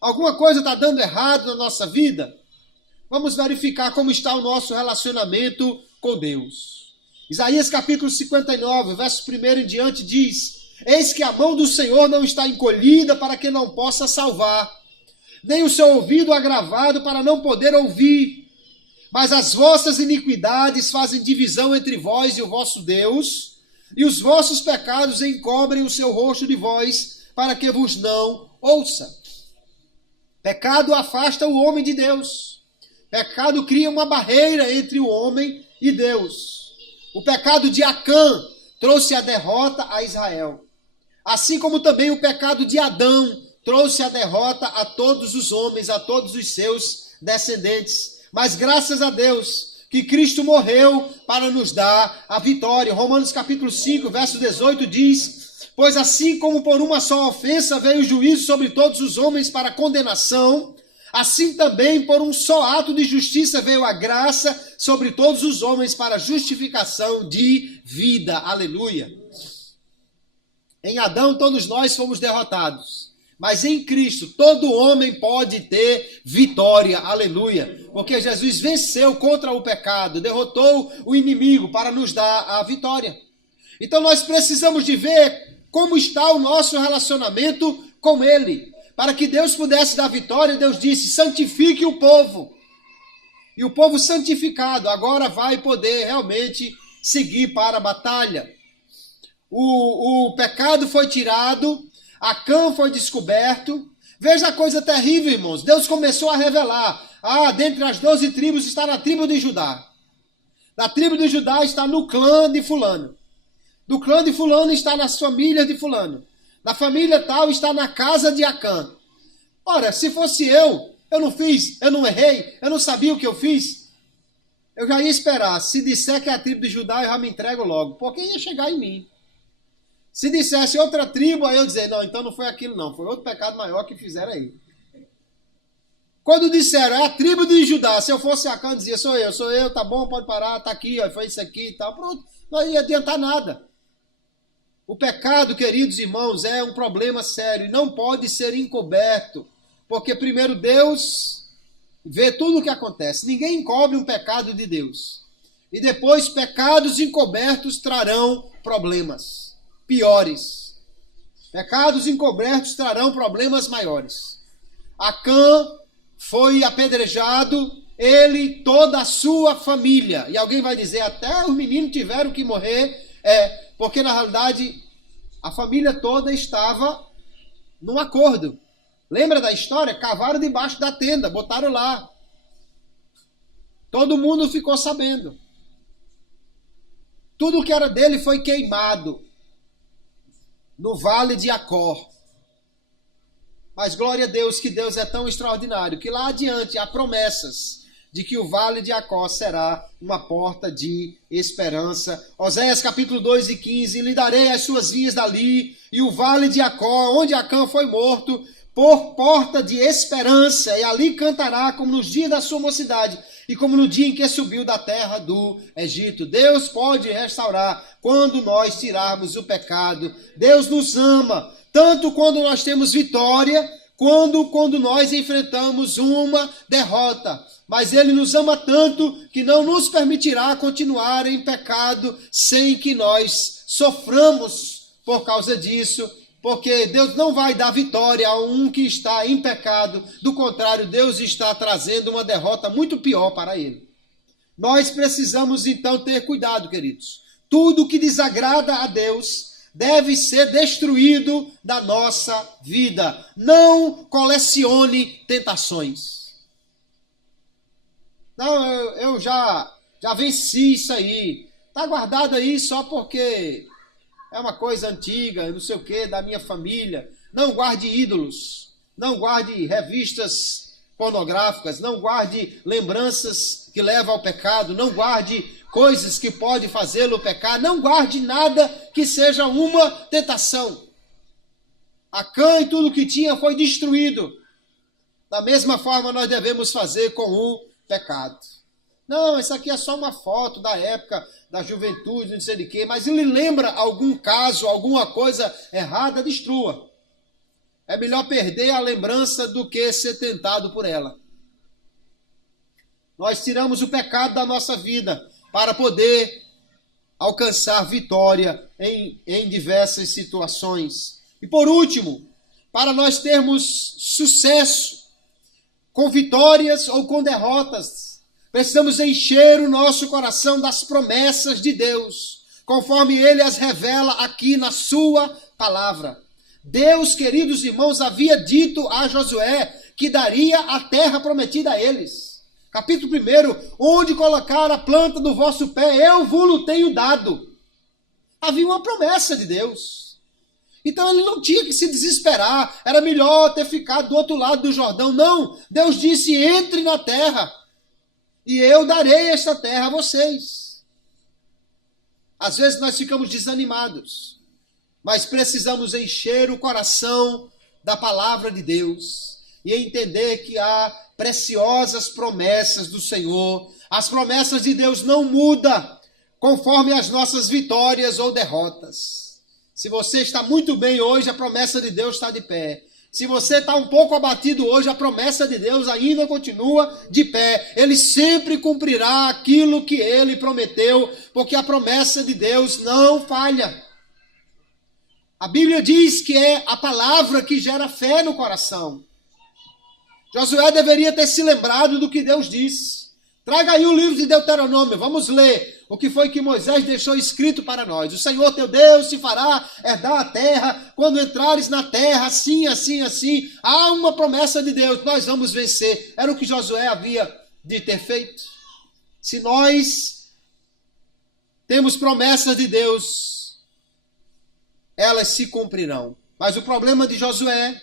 Alguma coisa está dando errado na nossa vida? Vamos verificar como está o nosso relacionamento com Deus. Isaías capítulo 59, verso 1 em diante diz: Eis que a mão do Senhor não está encolhida para que não possa salvar, nem o seu ouvido agravado para não poder ouvir. Mas as vossas iniquidades fazem divisão entre vós e o vosso Deus, e os vossos pecados encobrem o seu rosto de vós, para que vos não ouça. Pecado afasta o homem de Deus. Pecado cria uma barreira entre o homem e Deus. O pecado de Acã trouxe a derrota a Israel. Assim como também o pecado de Adão trouxe a derrota a todos os homens, a todos os seus descendentes. Mas graças a Deus que Cristo morreu para nos dar a vitória. Romanos capítulo 5, verso 18 diz: pois assim como por uma só ofensa veio o juízo sobre todos os homens para condenação, assim também por um só ato de justiça veio a graça sobre todos os homens para justificação de vida. Aleluia. Em Adão todos nós fomos derrotados, mas em Cristo todo homem pode ter vitória. Aleluia. Porque Jesus venceu contra o pecado, derrotou o inimigo para nos dar a vitória. Então nós precisamos de ver como está o nosso relacionamento com Ele. Para que Deus pudesse dar vitória, Deus disse: santifique o povo. E o povo santificado agora vai poder realmente seguir para a batalha. O pecado foi tirado, Acã foi descoberto. Veja a coisa terrível, irmãos. Deus começou a revelar: dentre as 12 tribos está na tribo de Judá. Na tribo de Judá está no clã de fulano. Do clã de fulano está nas famílias de fulano. Na família tal está na casa de Acã. Ora, se fosse eu não fiz, eu não errei, eu não sabia o que eu fiz. Eu já ia esperar. Se disser que é a tribo de Judá, eu já me entrego logo, porque ia chegar em mim. Se dissesse outra tribo, aí eu ia dizer: não, então não foi aquilo não, foi outro pecado maior que fizeram aí. Quando disseram: é a tribo de Judá, se eu fosse Acã, dizia: sou eu, tá bom, pode parar, tá aqui, ó, foi isso aqui e tal, pronto, não ia adiantar nada. O pecado, queridos irmãos, é um problema sério e não pode ser encoberto, porque primeiro Deus vê tudo o que acontece. Ninguém encobre um pecado de Deus. E depois pecados encobertos trarão problemas piores. Pecados encobertos trarão problemas maiores. Acã foi apedrejado, ele e toda a sua família. E alguém vai dizer: até os meninos tiveram que morrer. Porque na realidade a família toda estava num acordo. Lembra da história? Cavaram debaixo da tenda, botaram lá. Todo mundo ficou sabendo. Tudo que era dele foi queimado no vale de Acor. Mas glória a Deus, que Deus é tão extraordinário, que lá adiante há promessas de que o vale de Acor será uma porta de esperança. Oséias capítulo 2 e 15, lhe darei as suas vinhas dali, e o vale de Acor, onde Acã foi morto, por porta de esperança, e ali cantará como nos dias da sua mocidade, e como no dia em que subiu da terra do Egito. Deus pode restaurar quando nós tirarmos o pecado. Deus nos ama, tanto quando nós temos vitória, quando nós enfrentamos uma derrota. Mas Ele nos ama tanto que não nos permitirá continuar em pecado sem que nós soframos por causa disso, porque Deus não vai dar vitória a um que está em pecado. Do contrário, Deus está trazendo uma derrota muito pior para ele. Nós precisamos então ter cuidado, queridos. Tudo que desagrada a Deus deve ser destruído da nossa vida. Não colecione tentações. Não, eu já venci isso aí. Está guardado aí só porque é uma coisa antiga, não sei o que, da minha família. Não guarde ídolos. Não guarde revistas pornográficas. Não guarde lembranças que levam ao pecado. Não guarde coisas que podem fazê-lo pecar. Não guarde nada que seja uma tentação. Acã e tudo o que tinha foi destruído. Da mesma forma nós devemos fazer com o pecado. Não, isso aqui é só uma foto da época da juventude, não sei de quê, mas ele lembra algum caso, alguma coisa errada, destrua. É melhor perder a lembrança do que ser tentado por ela. Nós tiramos o pecado da nossa vida para poder alcançar vitória em diversas situações. E por último, para nós termos sucesso com vitórias ou com derrotas, precisamos encher o nosso coração das promessas de Deus, conforme Ele as revela aqui na sua palavra. Deus, queridos irmãos, havia dito a Josué que daria a terra prometida a eles. Capítulo 1, onde colocar a planta do vosso pé, eu vos tenho dado. Havia uma promessa de Deus. Então ele não tinha que se desesperar, era melhor ter ficado do outro lado do Jordão. Não, Deus disse, entre na terra, e eu darei esta terra a vocês. Às vezes nós ficamos desanimados, mas precisamos encher o coração da palavra de Deus e entender que há preciosas promessas do Senhor. As promessas de Deus não mudam conforme as nossas vitórias ou derrotas. Se você está muito bem hoje, a promessa de Deus está de pé. Se você está um pouco abatido hoje, a promessa de Deus ainda continua de pé. Ele sempre cumprirá aquilo que Ele prometeu, porque a promessa de Deus não falha. A Bíblia diz que é a palavra que gera fé no coração. Josué deveria ter se lembrado do que Deus disse. Traga aí o livro de Deuteronômio, vamos ler o que foi que Moisés deixou escrito para nós. O Senhor teu Deus te fará herdar a terra, quando entrares na terra, assim, assim, assim. Há uma promessa de Deus, nós vamos vencer. Era o que Josué havia de ter feito. Se nós temos promessas de Deus, elas se cumprirão. Mas o problema de Josué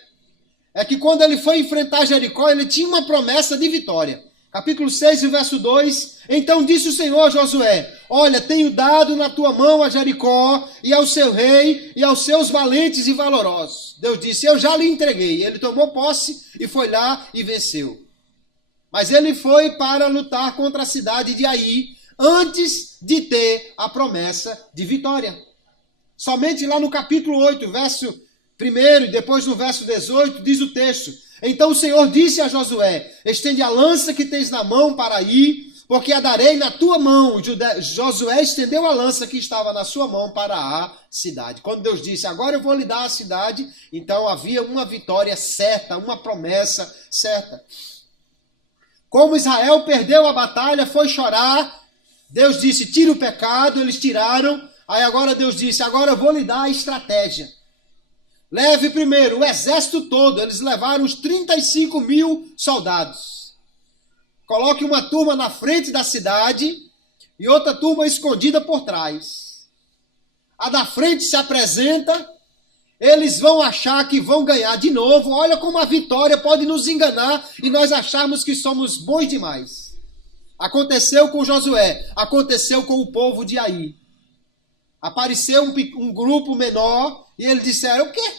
é que quando ele foi enfrentar Jericó, ele tinha uma promessa de vitória. Capítulo 6, verso 2, então disse o Senhor a Josué, olha, tenho dado na tua mão a Jericó e ao seu rei e aos seus valentes e valorosos. Deus disse, eu já lhe entreguei. Ele tomou posse e foi lá e venceu. Mas ele foi para lutar contra a cidade de Ai, antes de ter a promessa de vitória. Somente lá no capítulo 8, verso 1 e depois no verso 18, diz o texto, então o Senhor disse a Josué, estende a lança que tens na mão para ir, porque a darei na tua mão. Josué estendeu a lança que estava na sua mão para a cidade. Quando Deus disse, agora eu vou lhe dar a cidade, então havia uma vitória certa, uma promessa certa. Como Israel perdeu a batalha, foi chorar, Deus disse, tira o pecado, eles tiraram, aí agora Deus disse, agora eu vou lhe dar a estratégia. Leve primeiro o exército todo, eles levaram os 35 mil soldados. Coloque uma turma na frente da cidade e outra turma escondida por trás. A da frente se apresenta, eles vão achar que vão ganhar de novo. Olha como a vitória pode nos enganar e nós acharmos que somos bons demais. Aconteceu com Josué, aconteceu com o povo de Ai. Apareceu um grupo menor e eles disseram, o quê?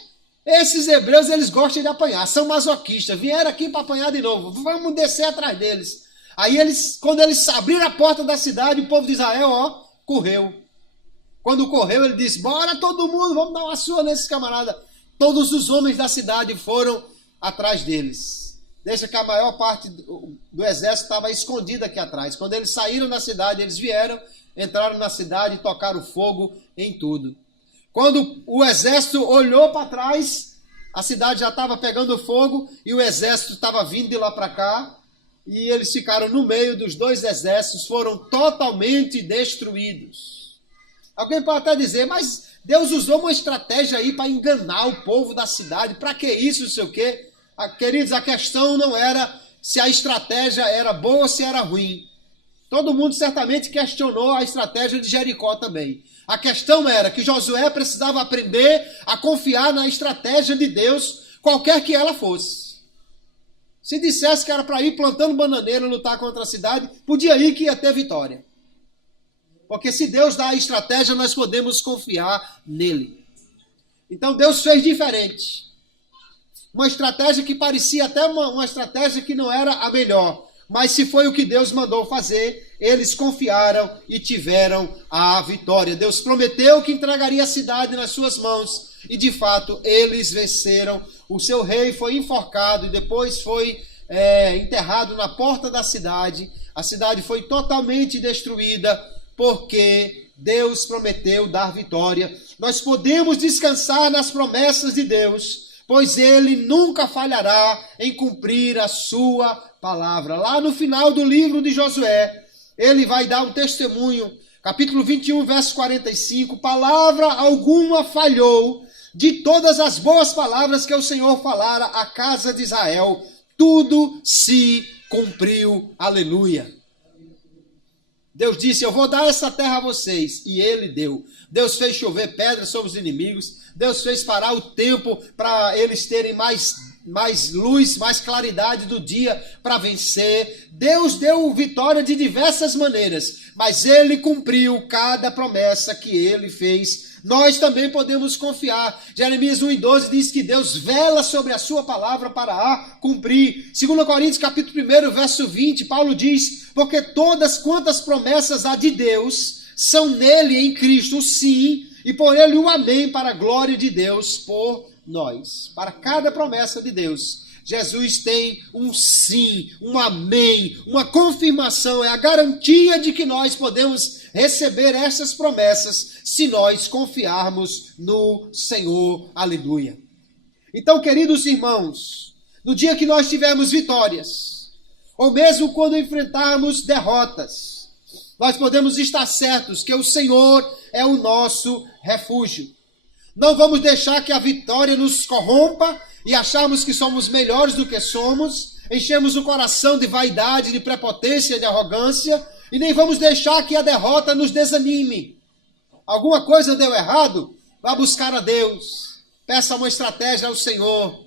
Esses hebreus, eles gostam de apanhar, são masoquistas, vieram aqui para apanhar de novo, vamos descer atrás deles. Aí quando eles abriram a porta da cidade, o povo de Israel, correu. Quando correu, ele disse, bora todo mundo, vamos dar uma surra nesses camaradas. Todos os homens da cidade foram atrás deles. Deixa que a maior parte do exército estava escondida aqui atrás. Quando eles saíram da cidade, eles vieram, entraram na cidade e tocaram fogo em tudo. Quando o exército olhou para trás, a cidade já estava pegando fogo e o exército estava vindo de lá para cá. E eles ficaram no meio dos dois exércitos, foram totalmente destruídos. Alguém pode até dizer, mas Deus usou uma estratégia aí para enganar o povo da cidade. Para que isso, não sei o quê? Queridos, a questão não era se a estratégia era boa ou se era ruim. Todo mundo certamente questionou a estratégia de Jericó também. A questão era que Josué precisava aprender a confiar na estratégia de Deus, qualquer que ela fosse. Se dissesse que era para ir plantando bananeira e lutar contra a cidade, podia ir que ia ter vitória. Porque se Deus dá a estratégia, nós podemos confiar nele. Então Deus fez diferente. Uma estratégia que parecia até uma estratégia que não era a melhor. Mas se foi o que Deus mandou fazer, eles confiaram e tiveram a vitória. Deus prometeu que entregaria a cidade nas suas mãos. E de fato, eles venceram. O seu rei foi enforcado e depois foi enterrado na porta da cidade. A cidade foi totalmente destruída porque Deus prometeu dar vitória. Nós podemos descansar nas promessas de Deus, pois Ele nunca falhará em cumprir a sua palavra. Lá no final do livro de Josué, ele vai dar um testemunho, capítulo 21, verso 45, palavra alguma falhou de todas as boas palavras que o Senhor falara à casa de Israel, tudo se cumpriu. Aleluia. Deus disse, eu vou dar essa terra a vocês, e ele deu. Deus fez chover pedras sobre os inimigos, Deus fez parar o tempo para eles terem mais luz, mais claridade do dia para vencer. Deus deu vitória de diversas maneiras, mas ele cumpriu cada promessa que ele fez. Nós também podemos confiar. Jeremias 1:12 diz que Deus vela sobre a sua palavra para a cumprir. 2 Coríntios capítulo 1, verso 20, Paulo diz, porque todas quantas promessas há de Deus são nele, em Cristo, o sim, e por ele o amém, para a glória de Deus por nós. Para cada promessa de Deus, Jesus tem um sim, um amém, uma confirmação, é a garantia de que nós podemos receber essas promessas se nós confiarmos no Senhor. Aleluia. Então, queridos irmãos, no dia que nós tivermos vitórias, ou mesmo quando enfrentarmos derrotas, nós podemos estar certos que o Senhor é o nosso refúgio. Não vamos deixar que a vitória nos corrompa e acharmos que somos melhores do que somos, enchemos o coração de vaidade, de prepotência, de arrogância, e nem vamos deixar que a derrota nos desanime. Alguma coisa deu errado? Vá buscar a Deus, peça uma estratégia ao Senhor,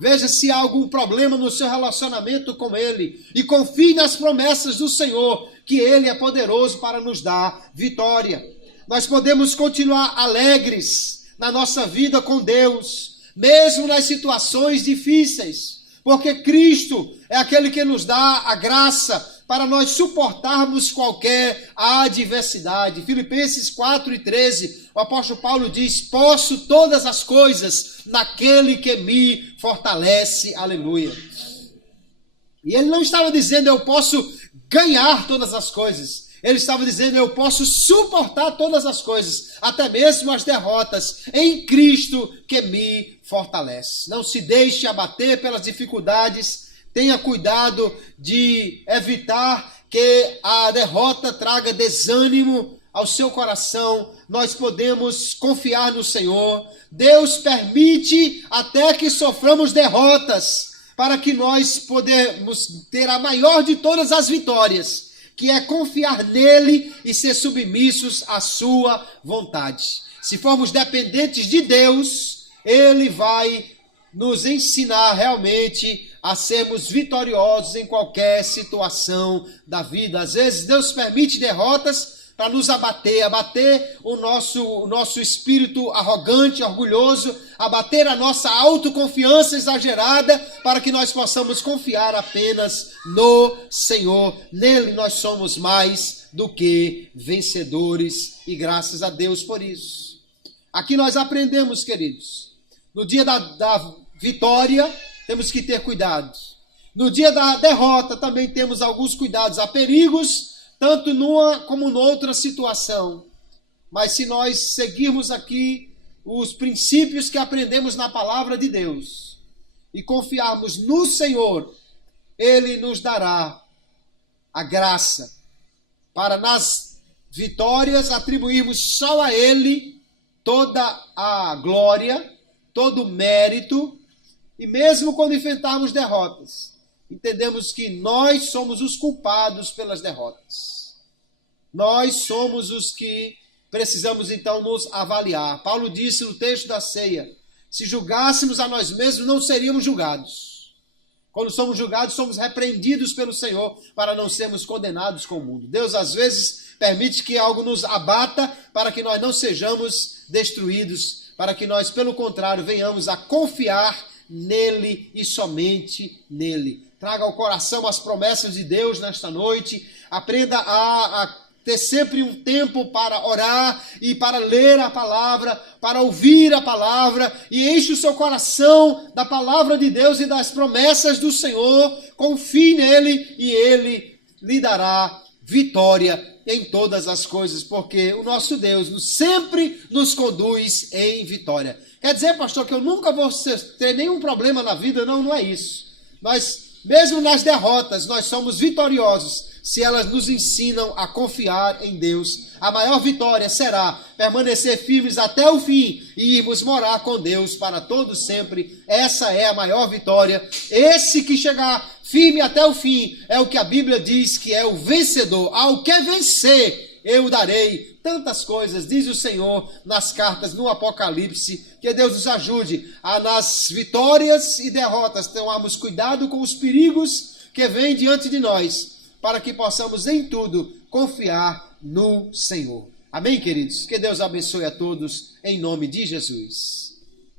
veja se há algum problema no seu relacionamento com Ele, e confie nas promessas do Senhor, que Ele é poderoso para nos dar vitória. Nós podemos continuar alegres na nossa vida com Deus, mesmo nas situações difíceis, porque Cristo é aquele que nos dá a graça para nós suportarmos qualquer adversidade. Filipenses 4:13, o apóstolo Paulo diz, posso todas as coisas naquele que me fortalece. Aleluia. E ele não estava dizendo, eu posso ganhar todas as coisas. Ele estava dizendo, eu posso suportar todas as coisas, até mesmo as derrotas, em Cristo que me fortalece. Não se deixe abater pelas dificuldades, tenha cuidado de evitar que a derrota traga desânimo ao seu coração. Nós podemos confiar no Senhor. Deus permite até que soframos derrotas, para que nós podemos ter a maior de todas as vitórias, que é confiar nele e ser submissos à sua vontade. Se formos dependentes de Deus, ele vai nos ensinar realmente a sermos vitoriosos em qualquer situação da vida. Às vezes Deus permite derrotas para nos abater o nosso espírito arrogante, orgulhoso, abater a nossa autoconfiança exagerada, para que nós possamos confiar apenas no Senhor. Nele nós somos mais do que vencedores, e graças a Deus por isso. Aqui nós aprendemos, queridos, no dia da vitória temos que ter cuidado. No dia da derrota também temos alguns cuidados. Há perigos tanto numa como noutra situação. Mas se nós seguirmos aqui os princípios que aprendemos na palavra de Deus e confiarmos no Senhor, Ele nos dará a graça para nas vitórias atribuirmos só a Ele toda a glória, todo o mérito, e mesmo quando enfrentarmos derrotas, entendemos que nós somos os culpados pelas derrotas. Nós somos os que precisamos então nos avaliar. Paulo disse no texto da ceia, se julgássemos a nós mesmos, não seríamos julgados. Quando somos julgados, somos repreendidos pelo Senhor para não sermos condenados com o mundo. Deus às vezes permite que algo nos abata para que nós não sejamos destruídos, para que nós, pelo contrário, venhamos a confiar nele e somente nele. Traga ao coração as promessas de Deus nesta noite. Aprenda a ter sempre um tempo para orar e para ler a palavra, para ouvir a palavra, e enche o seu coração da palavra de Deus e das promessas do Senhor. Confie nele e ele lhe dará vitória em todas as coisas, porque o nosso Deus sempre nos conduz em vitória. Quer dizer, pastor, que eu nunca vou ter nenhum problema na vida? Não, não é isso. Nós, mesmo nas derrotas, nós somos vitoriosos se elas nos ensinam a confiar em Deus. A maior vitória será permanecer firmes até o fim e irmos morar com Deus para todo sempre. Essa é a maior vitória. Esse que chegar firme até o fim é o que a Bíblia diz que é o vencedor. Ao que vencer, eu darei tantas coisas, diz o Senhor nas cartas, no Apocalipse. Que Deus nos ajude a, nas vitórias e derrotas, tomarmos cuidado com os perigos que vêm diante de nós, para que possamos em tudo confiar no Senhor. Amém, queridos? Que Deus abençoe a todos, em nome de Jesus.